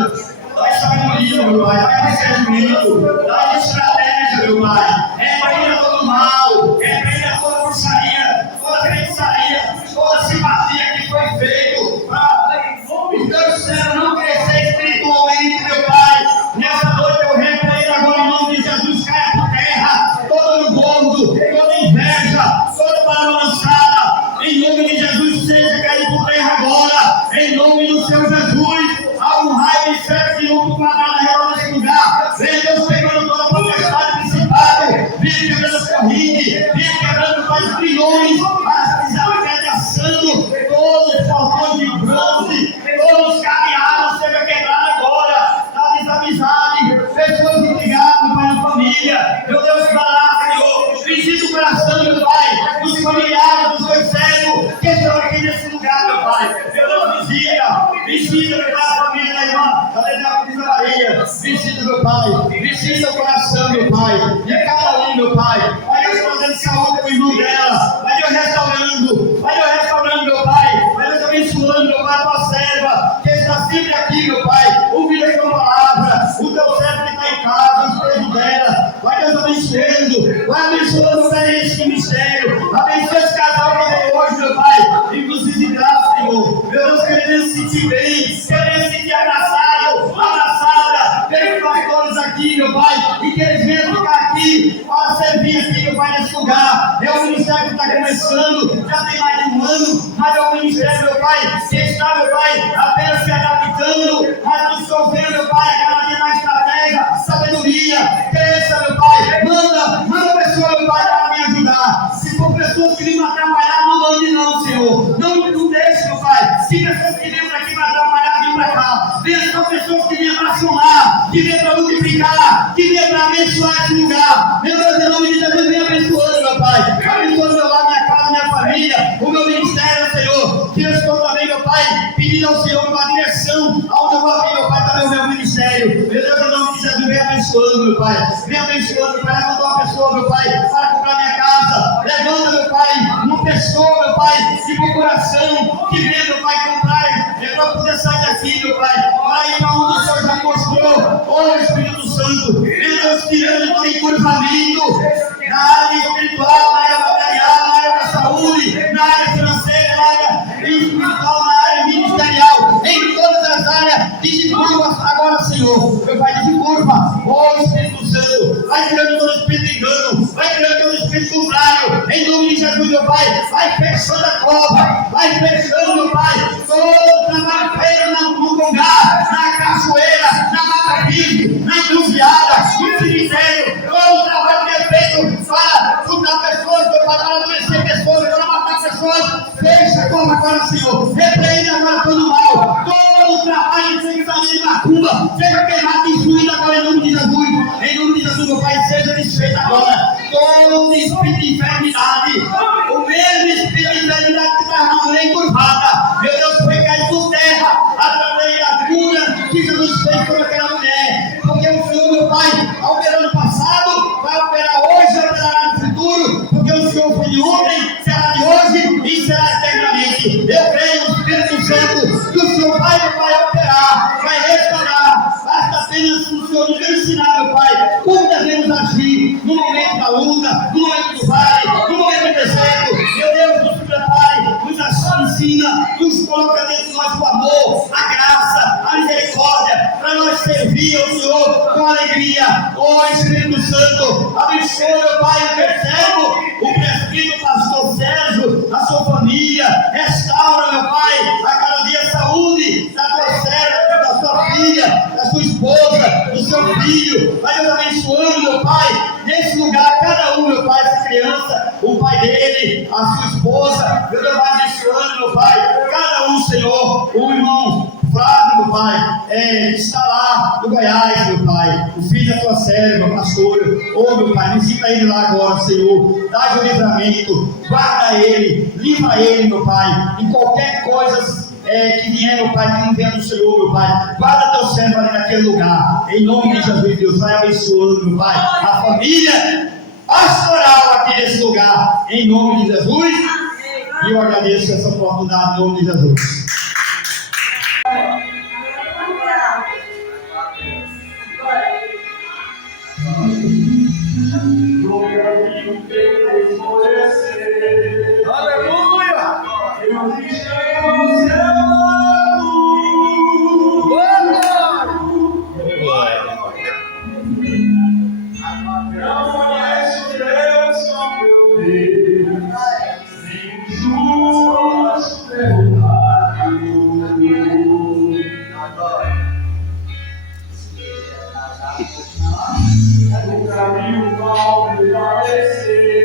meu Pai. Dá discernimento, dá estratégia, meu Pai. Repreenda todo mal, repreenda toda bruxaria, toda feitiçaria, toda simpatia que foi feito para os teus servos não crescer espiritualmente, meu Pai. Nessa noite eu repreendo agora em nome de Jesus, caia por terra todo gordo, toda inveja, toda palavra lançada, em nome de Jesus, seja caído por terra agora, em nome do Senhor Jesus. Há um raio de fé que não quadrado redor nesse lugar. Vem Deus pegando toda a potestade principal, vem quebrando as correntes, vem quebrando os grilhões, as assando todos os portões de bronze, todos os cadeados, seja quebrado agora. Desamizade, pessoas intrigadas, Pai, na família. Meu Deus, vai lá, Senhor. Visita o coração, meu Pai, dos familiares, dos teus servos que estão aqui nesse lugar, meu Pai. Meu Deus, visita, meu Pai, a família da irmã, da Maria. Visita, meu Pai, visita o coração, meu Pai, de cada um, meu Pai. Vai Deus fazendo saúde com o irmão dela, vai Deus restaurando, meu Pai. Vai Deus abençoando, meu Pai, a tua serva, que está sempre aqui, meu Pai, ouvindo a tua palavra, o teu servo que está em casa, o esposo dela, vai Deus abençoando, vai abençoando esse ministério, abençoa esse casal que veio hoje, meu Pai, e nos visitar, Senhor. Meu Deus, querendo se sentir bem, querendo se sentir abraçada, pelos pastores aqui, meu Pai, e que eles venham ficar aqui, para servir aqui, meu Pai, nesse lugar. É um ministério que está começando, já tem mais de um ano, mas é um ministério, meu Pai, que está, meu Pai, apenas se adaptando, mas absorvendo, meu Pai, a cada dia mais estratégia, sabedoria, crença, meu Pai. Manda pessoas, meu Pai, para me ajudar. Se for pessoas que vêm atrapalhar, não mande não, Senhor. Não deixe, meu Pai. Se pessoas que vêm para aqui para atrapalhar, vêm para cá. São pessoas que vêm para somar, que vêm para multiplicar, que vêm para abençoar esse lugar. Meu Deus, em nome de Jesus, vem abençoando, meu Pai. Abençoando meu lar, minha casa, minha família, o meu ministério, Senhor. Que eu estou também, meu Pai, pedindo ao Senhor uma direção, aonde eu vou abrir, meu Pai, também o meu ministério. Meu Deus, em nome de Jesus, vem abençoando. abençoando, meu Pai. Vem abençoando, meu Pai. Levanta uma pessoa, meu Pai, para comprar minha casa. Levanta, meu Pai, uma pessoa, meu Pai, de bom coração, que vem, meu Pai, comprar. É para poder sair daqui, meu Pai. Para ir para onde o Senhor já mostrou. Ô Espírito Santo, meu Deus, tirando todo encurvamento na área espiritual, na área material, na área da saúde, na área financeira, na área espiritual, na área ministerial, em todas as áreas. Desencurva agora, Senhor. Meu Pai, desencurva. Ô Espírito Santo, vai tirando todo espírito de engano, vai tirando todo espírito contrário, em nome de Jesus, meu Pai. Vai fechando a cova, vai fechando, meu Pai, todo trabalho feito no congá, na cachoeira, na mata virgem, na encruzilhada, no cemitério, todo trabalho que é feito para juntar pessoas, meu Pai, para adoecer pessoas, para matar pessoas. Fecha a cova agora, Senhor. Repreende agora todo mal, todo trabalho de sexualidade e macumba, seja queimado e destruído agora em nome de Jesus. Em nome de Jesus, meu Pai, seja desfeito agora todo espírito de enfermidade, o mesmo espírito de enfermidade que está na mulher encurvada, meu Deus, foi cair por terra através da cura que Jesus fez por aquela mulher. Porque o Senhor, meu Pai, operou no passado, vai operar hoje, operará no futuro, porque o Senhor foi de ontem, será de hoje e será eternamente. Eu creio no Espírito Santo que o Senhor vai, meu Pai, operar, vai restaurar. Basta apenas o Senhor nos ensinar, meuPai, como devemos agir no momento da luta, no momento do vale, no momento do deserto. Meu Deus, nos prepare, nos ensina, nos coloca dentro de nós o amor, a graça, a misericórdia, para nós servir ao Senhor com alegria. Ó Espírito Santo, abençoa, meu Pai, o teu servo, o presbítero, o pastor Sérgio, a sua família. Restaura, meu Pai, a cada dia a saúde da tua serva, da sua filha, da sua esposa, do seu filho. Vai Deus abençoando, meu Pai, nesse lugar, cada um, meu Pai, essa criança, o pai dele, a sua esposa. Meu Deus, vai abençoando, meu Pai, cada um, Senhor, o irmão Flávio, meu Pai, está lá no Goiás, meu Pai, o filho da tua serva, pastora. Ô, meu Pai, visita ele lá agora, Senhor, dá-lhe o livramento, guarda ele, livra ele, meu Pai, em qualquer coisa que vier, meu Pai, que não venha do Senhor, meu Pai. Guarda teu servo ali naquele lugar, em nome de Jesus, Deus, vai abençoando, meu Pai, a família pastoral aqui nesse lugar, em nome de Jesus. E eu agradeço essa oportunidade, em nome de Jesus. Aleluia! Não conhece o Deus como meu Deus, nem o justo derrotado. O caminho mal prevalecer.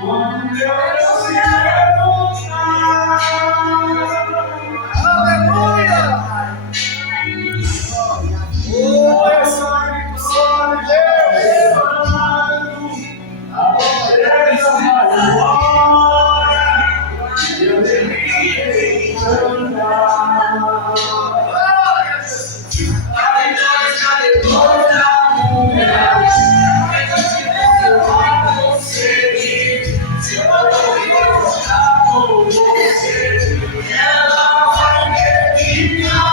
Quando Deus se levantar. Aleluia! Oh, essa vitória levando a pobreza maior e a alegria em cantar. A vitória depois da mulher, eu vou conseguir. Se eu não estar com você, ela vai me ficar.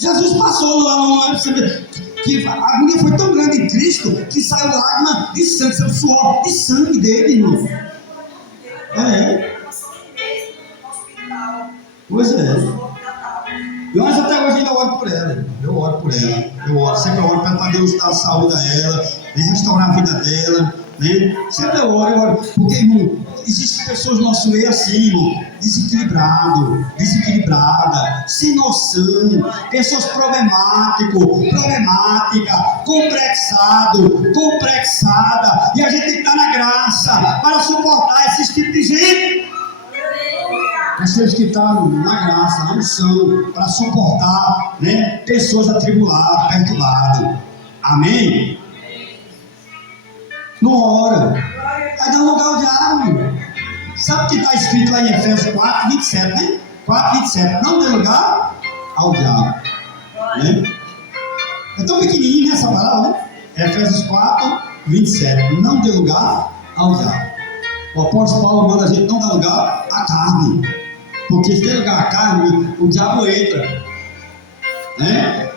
Jesus passou lá uma que a agonia foi tão grande em Cristo que saiu lágrima de sangue, saiu suor de sangue dele, irmão. Pois é. Mas até hoje ainda oro por ela. Eu oro, sempre oro para Deus dar saúde a ela, restaurar a vida dela, né? Sempre eu oro, porque, irmão, existem pessoas no nosso meio assim, irmão, desequilibrada, sem noção, pessoas problemáticas, complexada, e a gente tem que estar na graça para suportar esses tipos de gente. Nós temos que estar na graça, na unção, para suportar, né, pessoas atribuladas, perturbadas. Amém? Não ora. Vai dar lugar ao diabo. Sabe o que está escrito lá em Efésios 4, 27, né? 4, 27. Não dê lugar ao diabo. Né? É tão pequenininho essa palavra, né? Efésios 4, 27. Não dê lugar ao diabo. O apóstolo Paulo manda a gente não dar lugar à carne. Porque se der lugar à carne, o diabo entra. Né?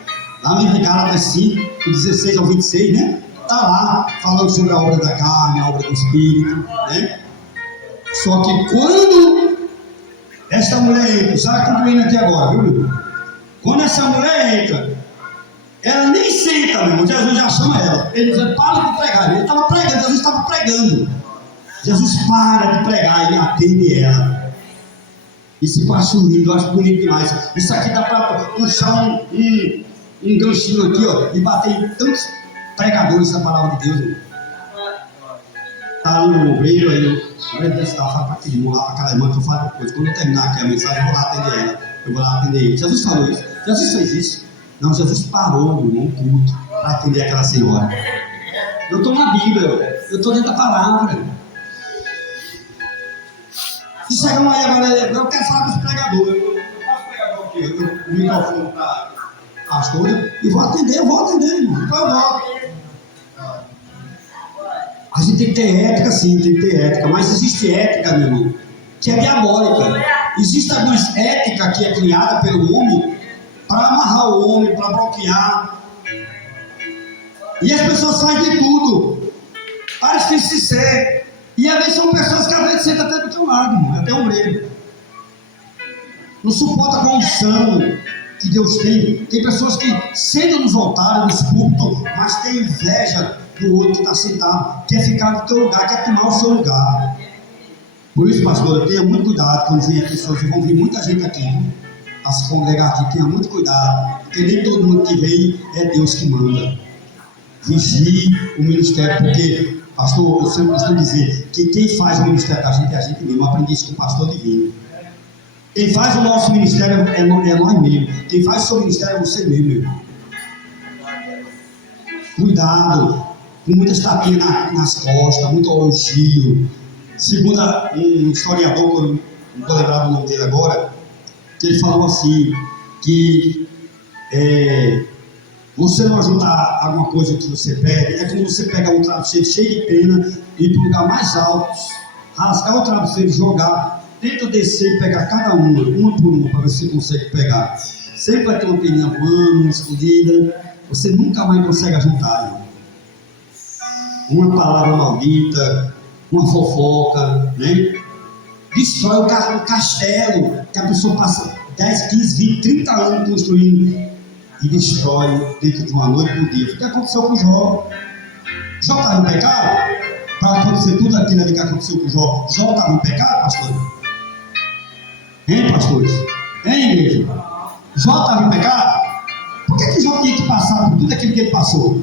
Lá em Gálatas 5, 16 ao 26, né? Está lá falando sobre a obra da carne, a obra do Espírito, né? Só que quando esta mulher entra, já concluindo aqui agora, viu? Quando essa mulher entra, ela nem senta, meu irmão. Jesus já chama ela. Ele diz: para de pregar. Ele estava pregando, Jesus estava pregando. Jesus para de pregar e atende ela. Isso eu acho lindo, eu acho bonito demais. Isso aqui dá para puxar um ganchinho aqui, ó, e bater em tantos pregadores da palavra de Deus. Está ali no obreiro, aí o obreiro desse tal, fala para aquele irmão lá, para aquela irmã que eu falo depois. Quando eu terminar aqui a mensagem, eu vou lá atender ela. Eu vou lá atender ele. Jesus falou isso. Jesus fez isso. Não, Jesus parou, meu irmão, o culto, para atender aquela senhora. Eu estou na Bíblia, eu estou dentro da palavra. Se chegar aí agora, eu quero falar com os pregadores. Eu faço pregador aqui, o microfone para a pastora, e vou atender, irmão. Depois eu volto. A gente tem que ter ética, sim, tem que ter ética, mas existe ética, meu irmão, que é diabólica. Existe algumas éticas que é criada pelo homem para amarrar o homem, para bloquear. E as pessoas fazem de tudo. Parece que se ser. E às vezes são pessoas que às vezes sentam até do teu lado, irmão, até o obreiro. Não suporta a unção que Deus tem. Tem pessoas que sentam nos altares, nos púlpitos, mas tem inveja do outro que está sentado, quer ficar no teu lugar, quer tomar o seu lugar. Por isso, pastor, tenha muito cuidado quando vem pessoas, vão vir muita gente aqui, a se congregar aqui, tenha muito cuidado, porque nem todo mundo que vem é Deus que manda. Vigie o ministério, porque, pastor, eu sempre costumo dizer que quem faz o ministério da gente é a gente mesmo. Eu aprendi isso com o pastor divino. Quem faz o nosso ministério é nós mesmos. Quem faz o seu ministério é você mesmo, meu irmão. Cuidado, com muitas tapinhas nas costas, muito elogio. Segundo um historiador, que eu não estou lembrado o nome dele agora, que ele falou assim, que você não ajudar alguma coisa que você pede, é como você pegar um travesseiro cheio de pena e ir para o lugar mais alto, rasgar o travesseiro e jogar, tenta descer e pegar cada uma por uma, para ver se você consegue pegar. Sempre vai ter uma peninha voando, uma escondida, você nunca mais consegue ajuntar, irmão. Uma palavra maldita, uma fofoca, né? Destrói o castelo que a pessoa passa 10, 15, 20, 30 anos construindo e destrói dentro de uma noite e um dia. O que aconteceu com Jó? Jó estava em pecado? Para acontecer tudo aquilo ali que aconteceu com Jó, Jó estava em pecado, pastor? Hein, pastores? Hein, igreja? Jó estava em pecado? Por que Jó tinha que passar por tudo aquilo que ele passou?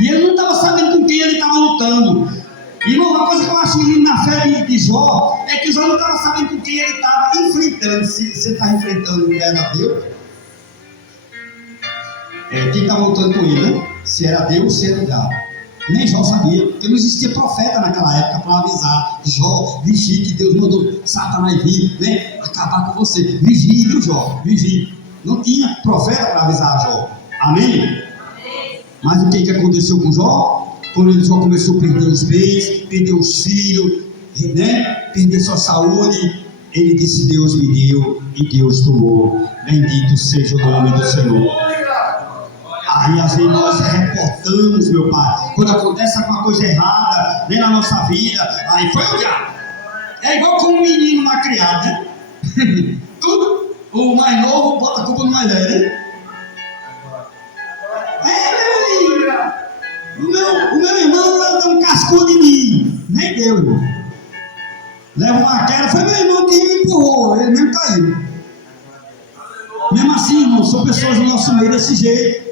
E ele não estava sabendo com quem ele estava lutando. Irmão, uma coisa que eu acho lindo na fé de Jó é que Jó não estava sabendo com quem ele estava enfrentando. Se você está enfrentando o verdadeiro Deus, quem estava lutando com ele, né? Se era Deus, se era o diabo. Nem Jó sabia, porque não existia profeta naquela época para avisar: Jó, vigie que Deus mandou Satanás vir, né? Acabar com você. Vigie, viu, Jó? Vigie. Não tinha profeta para avisar Jó. Amém? Mas o que aconteceu com Jó? Quando ele só começou a perder os bens, perder os filhos, né? Perder sua saúde, ele disse: Deus me deu e Deus tomou. Bendito seja o nome do Senhor. Aí às vezes nós reportamos, meu Pai, quando acontece alguma coisa errada, né, na nossa vida, aí foi o diabo. É igual com um menino mal criado, né? Tudo, o mais novo bota a culpa no mais velho, né? Meu o meu irmão deu um cascudo em mim. Nem deu, irmão. Leva uma queda, foi meu irmão que me empurrou, ele mesmo caiu. Mesmo assim, irmão, são pessoas no nosso meio desse jeito.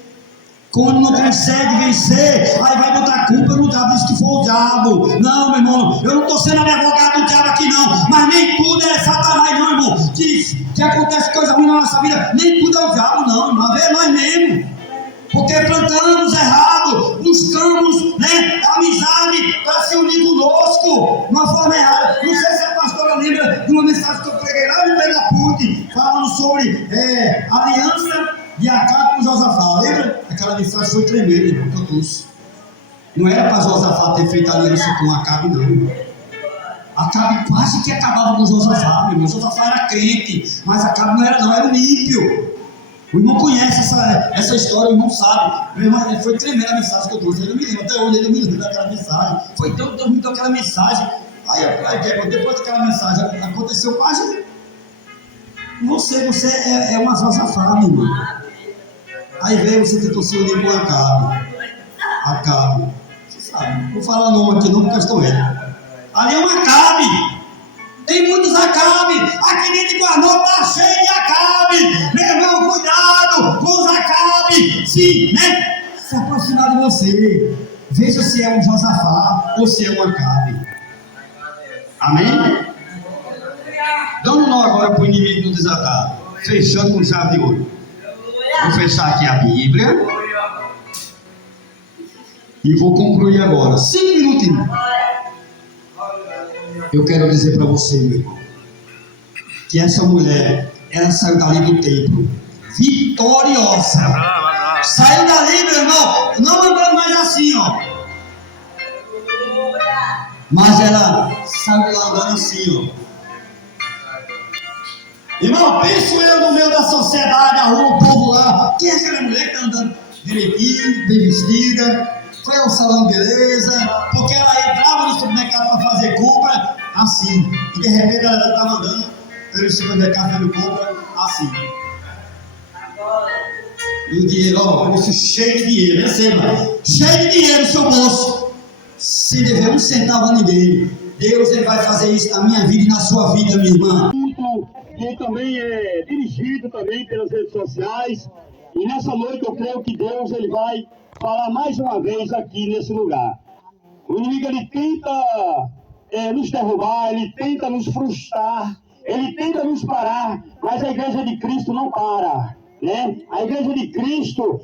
Quando não consegue vencer, aí vai botar a culpa no diabo, diz que foi o diabo. Não, meu irmão, eu não estou sendo advogado do diabo aqui não, mas nem tudo é Satanás não, irmão. Que acontece coisa ruim na nossa vida, nem tudo é o diabo não, irmão, é nós mesmo. Porque plantamos errado, buscamos, né, amizade para se unir conosco, de uma forma errada. Não sei se a pastora lembra de uma mensagem que eu preguei lá no meio da PUC, falando sobre aliança de Acabe com Josafá. Lembra? Aquela mensagem foi tremenda, irmão, que eu trouxe. Não era para Josafá ter feito aliança com Acabe, não. Acabe quase que acabava com Josafá, meu irmão. Josafá era crente, mas Acabe não era, não, era um ímpio. O irmão conhece essa história, o irmão sabe. Meu irmão, foi tremenda a mensagem que eu trouxe. Ele me lembra, até hoje ele me lembra daquela mensagem. Foi tão bonito aquela mensagem. Aí depois daquela mensagem, aconteceu quase. Você é uma Josafá, meu irmão. Aí veio você tentou se unir com Acabe. Você sabe, não vou falar o nome aqui não, porque eu estou vendo. Ali é um Acabe. Tem muitos Acabe. Aqui dentro de Guarnó está cheio de Acabe. Meu irmão, cuidado com os Acabe. Sim, né? Se aproximar de você. Veja se é um Josafá ou se é um Acabe. Amém? Dá um nó agora para o inimigo do desatado. Fechando com chave de ouro. Vou fechar aqui a Bíblia. E vou concluir agora. 5 minutinhos. Eu quero dizer para você, meu irmão, que essa mulher, ela saiu dali do templo vitoriosa. Saiu dali, meu irmão, não andando mais assim, ó. Mas ela saiu lá andando assim, ó. Irmão, penso eu no meio da sociedade, a rua, o povo lá. Quem é aquela mulher que está andando direitinho, bem vestida? Foi ao salão de beleza, porque ela entrava no supermercado para fazer compra assim, e de repente ela estava andando pelo supermercado fazendo compra assim. E o dinheiro, ó, bolso cheio de dinheiro, receba, cheio de dinheiro no seu bolso, sem dever um centavo a ninguém. Deus, ele vai fazer isso na minha vida e na sua vida, minha irmã. Que também é dirigido também pelas redes sociais, e nessa noite eu creio que Deus, ele vai falar mais uma vez aqui nesse lugar. O inimigo, ele tenta nos derrubar, ele tenta nos frustrar, ele tenta nos parar, mas a igreja de Cristo não para, né? A igreja de Cristo,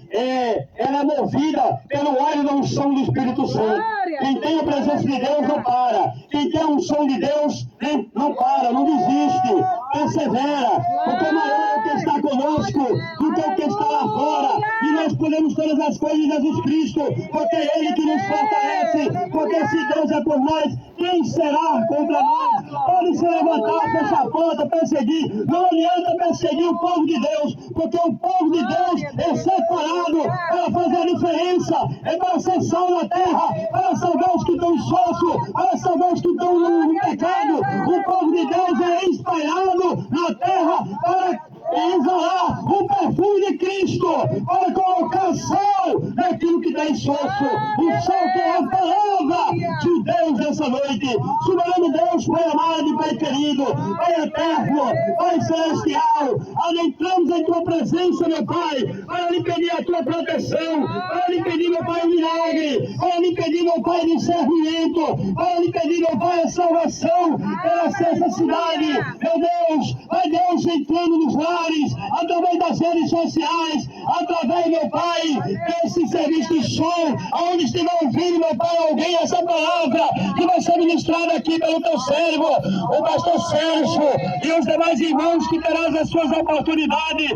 ela é movida pelo óleo da unção do Espírito Santo. Quem tem a presença de Deus não para, quem tem a unção de Deus, né, não para, não desiste, persevera, porque maior é o que está conosco do que o que está lá fora, e nós podemos todas as coisas em Jesus Cristo, porque é Ele que nos fortalece, porque se Deus é por nós, quem será contra nós? Pode se levantar, fechar a porta, perseguir, não adianta perseguir o povo de Deus, porque o povo de Deus é separado para fazer a diferença, é para ser sal na terra, para salvar os que estão em sofro, para salvar os que estão no pecado. O povo de Deus é espalhado na terra para exalar o perfume de Cristo, para colocar sal naquilo que está em sofro. O sal que é a palavra de Deus nessa noite. Soberano Deus, Pai amado, Pai querido, Pai eterno, Pai celestial, adentramos em Tua presença, meu Pai, para lhe pedir a Tua proteção, para lhe pedir, meu Pai, um milagre, para lhe pedir, meu Pai, discernimento, para lhe pedir, meu Pai, a salvação pela essa cidade. Meu Deus, vai Deus entrando nos lares, através das redes sociais, através, meu Pai, desse serviço de som, aonde estiver ouvindo, meu Pai, alguém essa palavra que vai ser ministrada aqui pelo Teu servo, o pastor Sérgio e os demais irmãos que terão as suas oportunidades.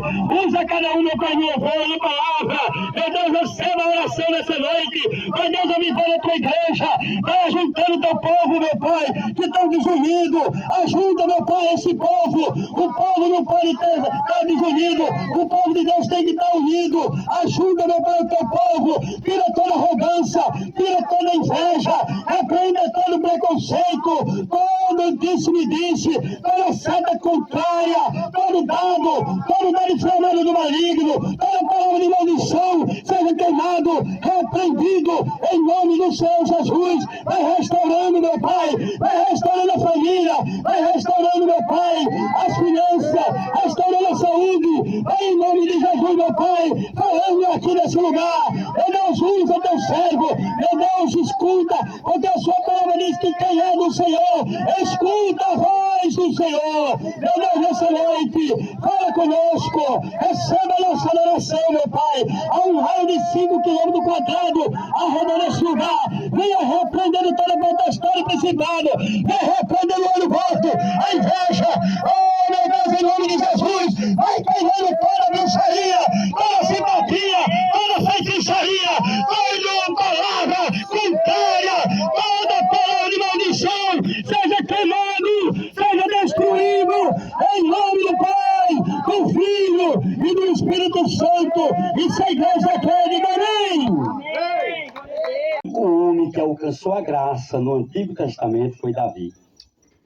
Usa cada um, meu Pai, no louvor, na palavra. Meu Deus, receba a oração nessa noite. Meu Deus, abençoe a Tua igreja, vai ajuntando Teu povo, meu Pai, que estão desunidos. Ajuda, meu Pai, esse povo. O povo não pode ter está desunido. O povo de Deus tem que estar unido. Ajuda, meu Pai, o teu povo. Tira toda arrogância, tira toda inveja, repreenda todo preconceito, todo disse-me-disse, toda seta contrária, todo dado inflamado do maligno, toda palavra de maldição, seja queimado, repreendido, em nome do Senhor Jesus. Vai restaurando, meu Pai, vai restaurando a família, vai restaurando, meu Pai, as finanças, restaurando a saúde, vai em nome de Jesus, meu Pai, falando aqui nesse lugar. Meu Deus, usa teu servo, meu Deus, escuta, porque a sua palavra diz que quem é do Senhor, escuta a voz do Senhor. Meu Deus, nessa noite, fala conosco, receba a nossa adoração, meu Pai, a um raio de 5 km quadrados, arredando esse lugar, venha repreendendo toda potestade e principado, venha repreendendo o olho morto, a inveja, oh meu Deus, em nome de Jesus, vai queimando toda a bruxaria, toda a simpatia, toda a feitiçaria, toda palavra contrária, toda palavra de maldição, seja queimado, seja destruído, em nome do Pai, do Filho e do Espírito Santo, e se a igreja acredita, amém. O homem que alcançou a graça no Antigo Testamento foi Davi.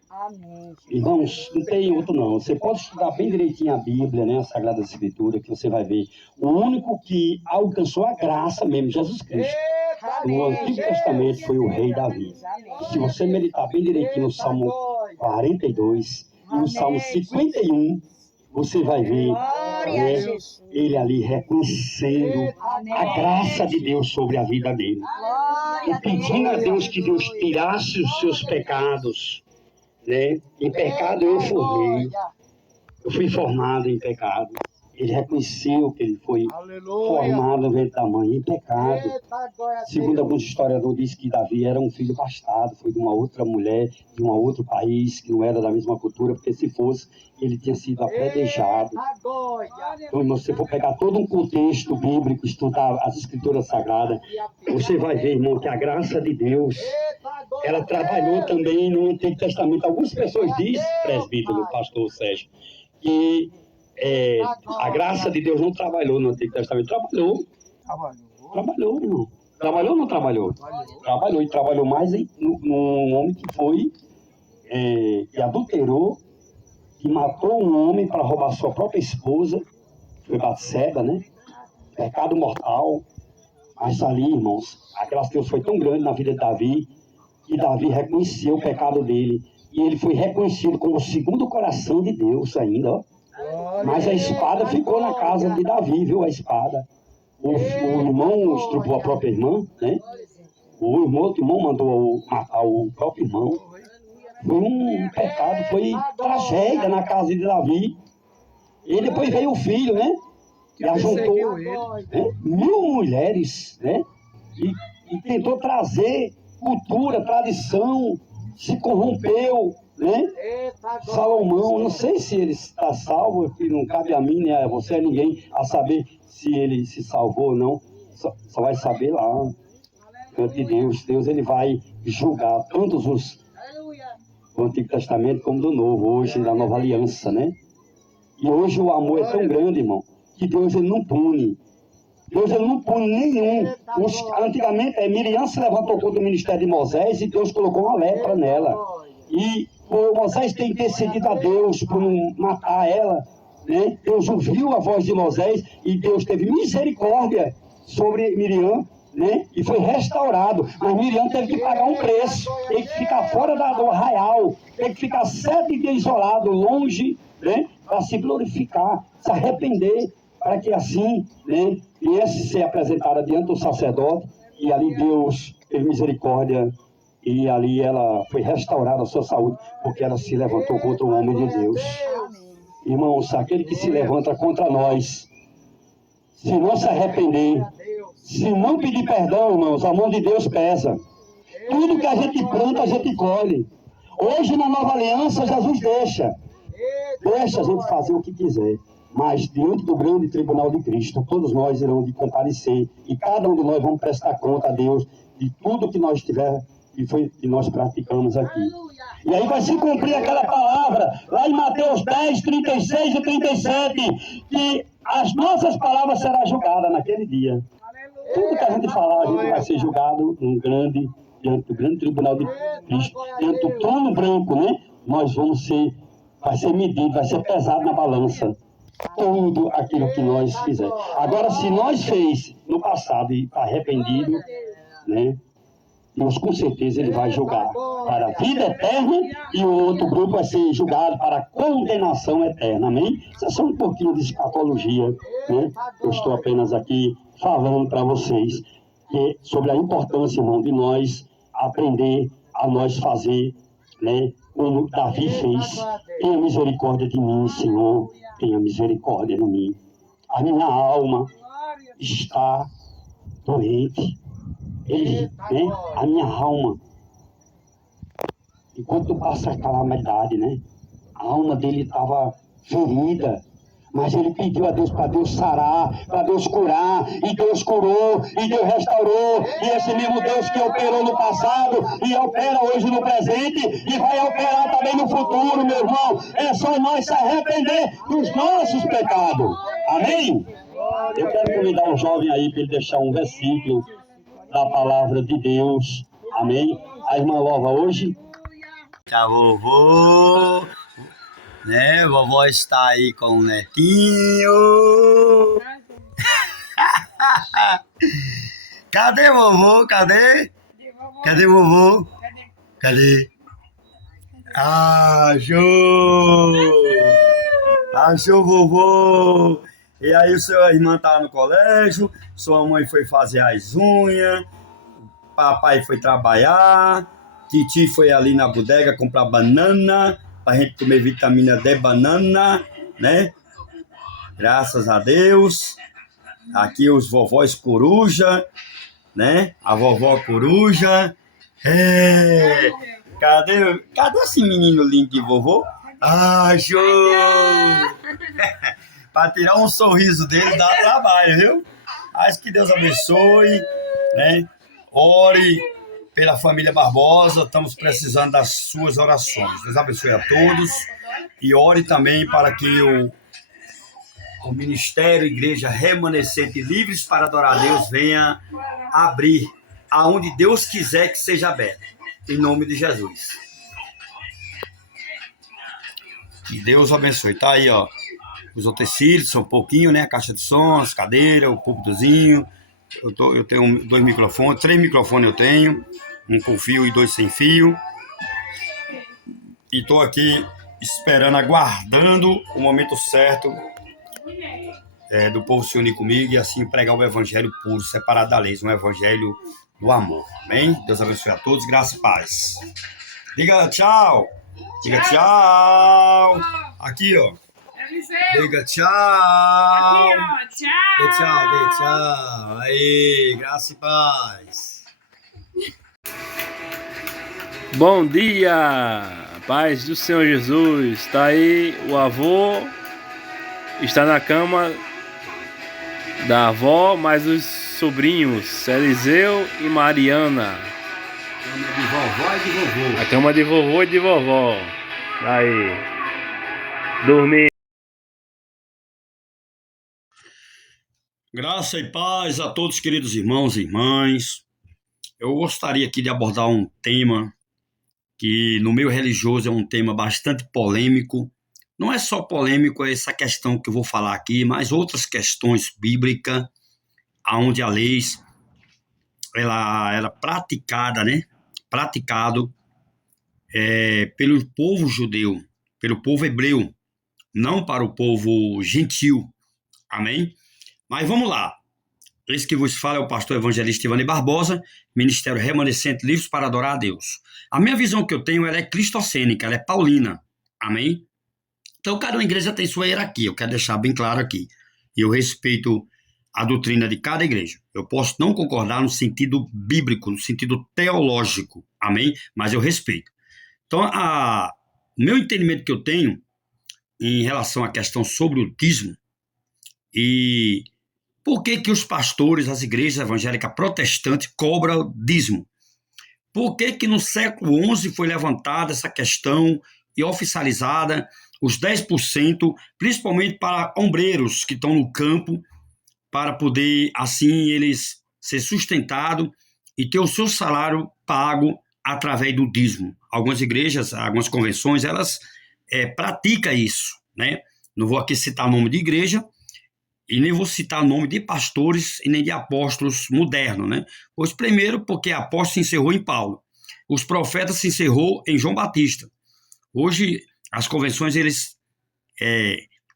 Amém. Irmãos, não tem outro não. Você pode estudar bem direitinho a Bíblia, né, a Sagrada Escritura, que você vai ver. O único que alcançou a graça mesmo, Jesus Cristo, no Antigo Testamento foi o rei Davi. Se você meditar bem direitinho no Salmo 42 e no Salmo 51, você vai ver, né, ele ali reconhecendo a graça de Deus sobre a vida dele. E pedindo a Deus que Deus tirasse os seus pecados. Né? Em pecado eu formei, eu fui formado em pecado. Ele reconheceu que ele foi formado no ventre da mãe em pecado. Segundo alguns historiadores, diz que Davi era um filho bastardo, foi de uma outra mulher, de um outro país, que não era da mesma cultura, porque se fosse, ele tinha sido apedrejado. Então, irmão, se você for pegar todo um contexto bíblico, estudar as escrituras sagradas, você vai ver, irmão, que a graça de Deus, ela trabalhou também no Antigo Testamento. Algumas pessoas dizem, presbítero, pastor Sérgio, que a graça de Deus não trabalhou no Antigo Testamento. Trabalhou, irmão. Trabalhou ou não trabalhou? Trabalhou, e trabalhou mais num homem que foi, que adulterou, que matou um homem para roubar sua própria esposa, foi Batseba, né? Pecado mortal. Mas ali, irmãos, a graça de Deus foi tão grande na vida de Davi, que Davi reconheceu o pecado dele, e ele foi reconhecido como o segundo coração de Deus ainda, ó. Mas a espada ficou na casa de Davi, viu? A espada. O irmão estrupou a própria irmã, né? O outro irmão mandou matar o próprio irmão. Foi um pecado, foi tragédia na casa de Davi. E depois veio o filho, né? E ajuntou 1000 mulheres, né? E tentou trazer cultura, tradição, se corrompeu, né? Salomão, não sei se ele está salvo, que não cabe a mim, né, a você, a ninguém, a saber se ele se salvou ou não, só vai saber lá, diante de Deus. Deus, ele vai julgar tantos do Antigo Testamento como do Novo, hoje, da Nova Aliança, né? E hoje o amor é tão grande, irmão, que Deus, ele não pune. Deus, ele não pune nenhum. Antigamente, Miriam se levantou contra o ministério de Moisés e Deus colocou uma lepra nela. E Moisés tem intercedido a Deus por não matar ela, né? Deus ouviu a voz de Moisés e Deus teve misericórdia sobre Miriam, né? E foi restaurado. Mas Miriam teve que pagar um preço, teve que ficar fora do arraial, teve que ficar 7 dias isolado, longe, né? Para se glorificar, se arrepender, para que assim, né, viesse ser apresentada diante do sacerdote, e ali Deus teve misericórdia, e ali ela foi restaurada a sua saúde, porque ela se levantou contra o homem de Deus. Irmãos, aquele que se levanta contra nós, se não se arrepender, se não pedir perdão, irmãos, a mão de Deus pesa. Tudo que a gente planta, a gente colhe. Hoje, na Nova Aliança, Jesus deixa a gente fazer o que quiser. Mas diante do grande tribunal de Cristo, todos nós irão de comparecer, e cada um de nós vamos prestar conta a Deus de tudo que nós tiver, que nós praticamos aqui. E aí vai se cumprir aquela palavra, lá em Mateus 10, 36 e 37, que as nossas palavras serão julgadas naquele dia. Tudo que a gente falar, a gente vai ser julgado diante do grande tribunal de Cristo, diante do trono branco, né? Nós vai ser medido, vai ser pesado na balança. Tudo aquilo que nós fizermos. Agora, se nós fez no passado e está arrependido, né? Deus com certeza ele vai julgar para a vida eterna e o outro grupo vai ser julgado para a condenação eterna, amém? Isso é só um pouquinho de escatologia, né? Eu estou apenas aqui falando para vocês sobre a importância, irmão, de nós aprender a nós fazer, né? Como Davi fez. Tenha misericórdia de mim, Senhor, tenha misericórdia de mim. A minha alma está doente. Né? A minha alma, enquanto passa a calamidade, né? A alma dele estava ferida, mas ele pediu a Deus para Deus sarar, para Deus curar, e Deus curou, e Deus restaurou, e esse mesmo Deus que operou no passado, e opera hoje no presente, e vai operar também no futuro, meu irmão. É só nós se arrepender dos nossos pecados, amém? Eu quero convidar um jovem aí para ele deixar um versículo da palavra de Deus, amém? A irmã Lova hoje. Tchau, vovô, né? Vovó está aí com o netinho. Cadê vovô? Cadê? Cadê vovô? Cadê? Achou! Achou vovô! E aí, sua irmã tá no colégio, sua mãe foi fazer as unhas, papai foi trabalhar, titi foi ali na bodega comprar banana, pra gente comer vitamina D banana, né? Graças a Deus. Aqui os vovós coruja, né? A vovó coruja. É. Cadê esse menino lindo de vovô? Achou! Para tirar um sorriso dele dá trabalho, viu? Acho que Deus abençoe, né? Ore pela família Barbosa, estamos precisando das suas orações. Deus abençoe a todos e ore também para que o Ministério Igreja Remanescente Livres para Adorar a Deus venha abrir aonde Deus quiser que seja aberto, em nome de Jesus. Que Deus abençoe. Tá aí, ó. Os utensílios são um pouquinho, né? A caixa de som, as cadeiras, o púlpitozinho. Eu tenho 2 microfones, 3 microfones eu tenho. Um com fio e 2 sem fio. E tô aqui esperando, aguardando o momento certo do povo se unir comigo e assim pregar o evangelho puro, separado da lei, um evangelho do amor. Amém? Deus abençoe a todos, graça e paz. Diga tchau. Diga tchau. Aqui, ó. Diga tchau. Aqui, ó, tchau. Dê tchau, dê tchau. Aí, graça e paz. Bom dia, paz do Senhor Jesus. Está aí o avô, está na cama da avó, mais os sobrinhos, Eliseu e Mariana. Cama de vovó e de vovô. A cama de vovô e de vovó. Aí, dormindo. Graça e paz a todos, queridos irmãos e irmãs. Eu gostaria aqui de abordar um tema que no meio religioso é um tema bastante polêmico. Não é só polêmico essa questão que eu vou falar aqui, mas outras questões bíblicas, onde a lei ela era praticada, né? Praticado pelo povo judeu, pelo povo hebreu, não para o povo gentil. Amém? Mas vamos lá. Esse que vos fala é o pastor evangelista Ivani Barbosa, Ministério Remanescente Livres para Adorar a Deus. A minha visão que eu tenho, ela é cristocênica, ela é paulina. Amém? Então, cada igreja tem sua hierarquia, eu quero deixar bem claro aqui. E eu respeito a doutrina de cada igreja. Eu posso não concordar no sentido bíblico, no sentido teológico. Amém? Mas eu respeito. Então, o meu entendimento que eu tenho em relação à questão sobre o dízimo e por que os pastores, as igrejas evangélicas protestantes cobram dízimo? Por que que no século XI foi levantada essa questão e oficializada os 10%, principalmente para ombreiros que estão no campo, para poder, assim, eles ser sustentados e ter o seu salário pago através do dízimo. Algumas igrejas, algumas convenções, elas praticam isso, né? Não vou aqui citar o nome de igreja e nem vou citar o nome de pastores e nem de apóstolos modernos, né? Pois primeiro porque apóstolo se encerrou em Paulo, os profetas se encerrou em João Batista. Hoje as convenções eles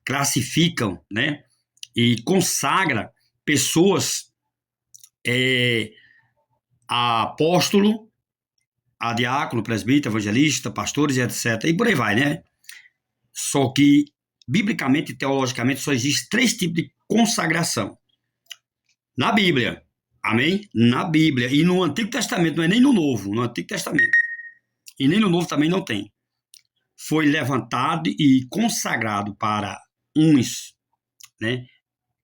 classificam, né? E consagra pessoas a apóstolo, a diácono, presbítero, evangelista, pastores e etc. E por aí vai, né? Só que, biblicamente e teologicamente, só existe 3 tipos de consagração. Na Bíblia, amém? Na Bíblia. E no Antigo Testamento, não é nem no Novo, no Antigo Testamento. E nem no Novo também não tem. Foi levantado e consagrado para uns, né?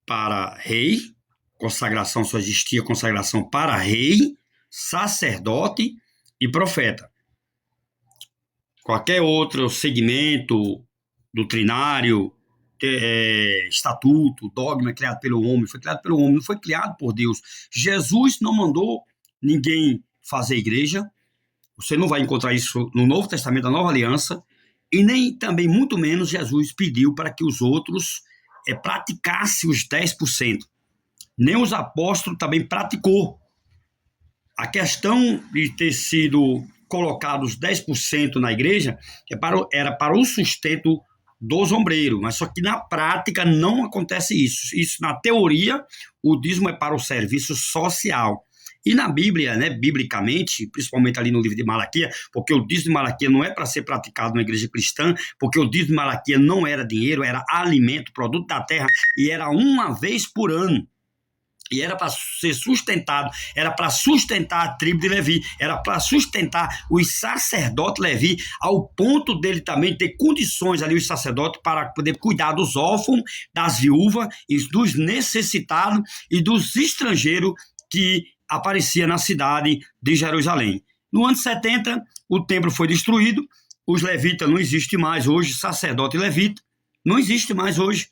Para rei, consagração só existia consagração para rei, sacerdote e profeta. Qualquer outro segmento doutrinário, estatuto, dogma criado pelo homem, foi criado pelo homem, não foi criado por Deus. Jesus não mandou ninguém fazer igreja, você não vai encontrar isso no Novo Testamento, da Nova Aliança, e nem também, muito menos, Jesus pediu para que os outros praticassem os 10%. Nem os apóstolos também praticou. A questão de ter sido colocados 10% na igreja era para o sustento dos ombreiros, mas só que na prática não acontece isso. Isso na teoria, o dízimo é para o serviço social. E na Bíblia, né, biblicamente, principalmente ali no livro de Malaquias, porque o dízimo de Malaquias não é para ser praticado na igreja cristã, porque o dízimo de Malaquias não era dinheiro, era alimento, produto da terra, e era uma vez por ano. E era para ser sustentado, era para sustentar a tribo de Levi, era para sustentar os sacerdotes Levi, ao ponto dele também ter condições ali, os sacerdotes, para poder cuidar dos órfãos, das viúvas, e dos necessitados e dos estrangeiros que aparecia na cidade de Jerusalém. No ano 70, o templo foi destruído, os levitas não existem mais hoje, sacerdote e levita, não existe mais hoje.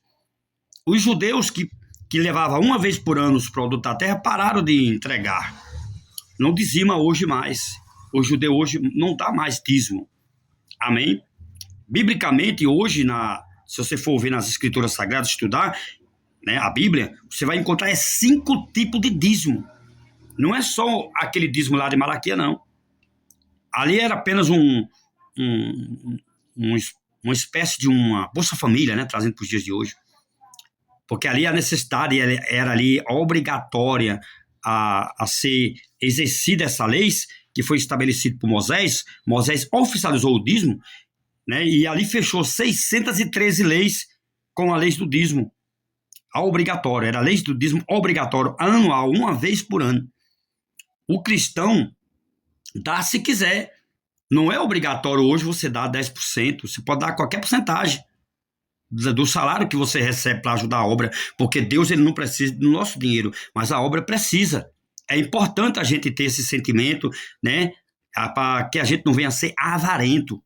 Os judeus que levavam uma vez por ano os produtos da terra pararam de entregar. Não dizima hoje mais. O judeu hoje não dá mais dízimo. Amém? Biblicamente, hoje, se você for ver nas escrituras sagradas, estudar, né, a Bíblia, você vai encontrar 5 tipos de dízimo. Não é só aquele dízimo lá de Malaquias, não. Ali era apenas uma espécie de uma Bolsa Família, né, trazendo para os dias de hoje. Porque ali a necessidade era ali obrigatória a ser exercida essa lei que foi estabelecida por Moisés. Moisés oficializou o dízimo, né, e ali fechou 613 leis com a lei do dízimo obrigatório. Era a lei do dízimo obrigatório anual, uma vez por ano. O cristão dá se quiser. Não é obrigatório hoje você dar 10%. Você pode dar qualquer porcentagem do salário que você recebe para ajudar a obra, porque Deus ele não precisa do nosso dinheiro, mas a obra precisa. É importante a gente ter esse sentimento, né, para que a gente não venha a ser avarento.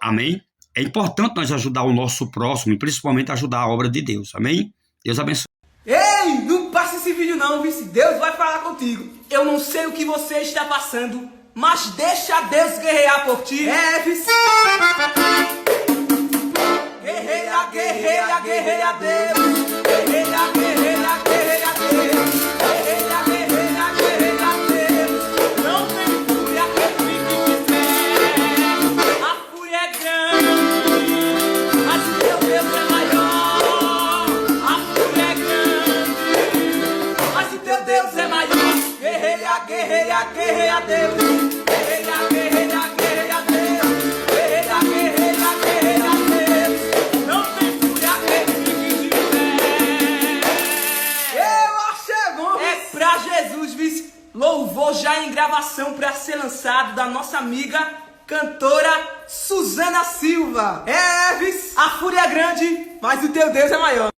Amém? É importante nós ajudar o nosso próximo e principalmente ajudar a obra de Deus. Amém? Deus abençoe. Ei, não passa esse vídeo não, vice. Deus vai falar contigo. Eu não sei o que você está passando, mas deixa Deus guerrear por ti. Vice. Guerreia, guerreia, guerreia Deus. Guerreia, guerreia, guerreia Deus. Guerreia, guerreia, guerreia Deus. Não tem fúria que fique de pé. A fúria é grande, mas o teu Deus é maior. A fúria é grande, mas o teu Deus é maior. Guerreia, guerreia, guerreia Deus. Guerreia, guerreia, guerreia Deus. Guerreia, guerreia, guerreia Deus. Não tem fúria que fique de pé. Eu achei bom. É pra Jesus, vice. Louvor já em gravação pra ser lançado da nossa amiga cantora Suzana Silva. Vice. A fúria é grande, mas o teu Deus é maior.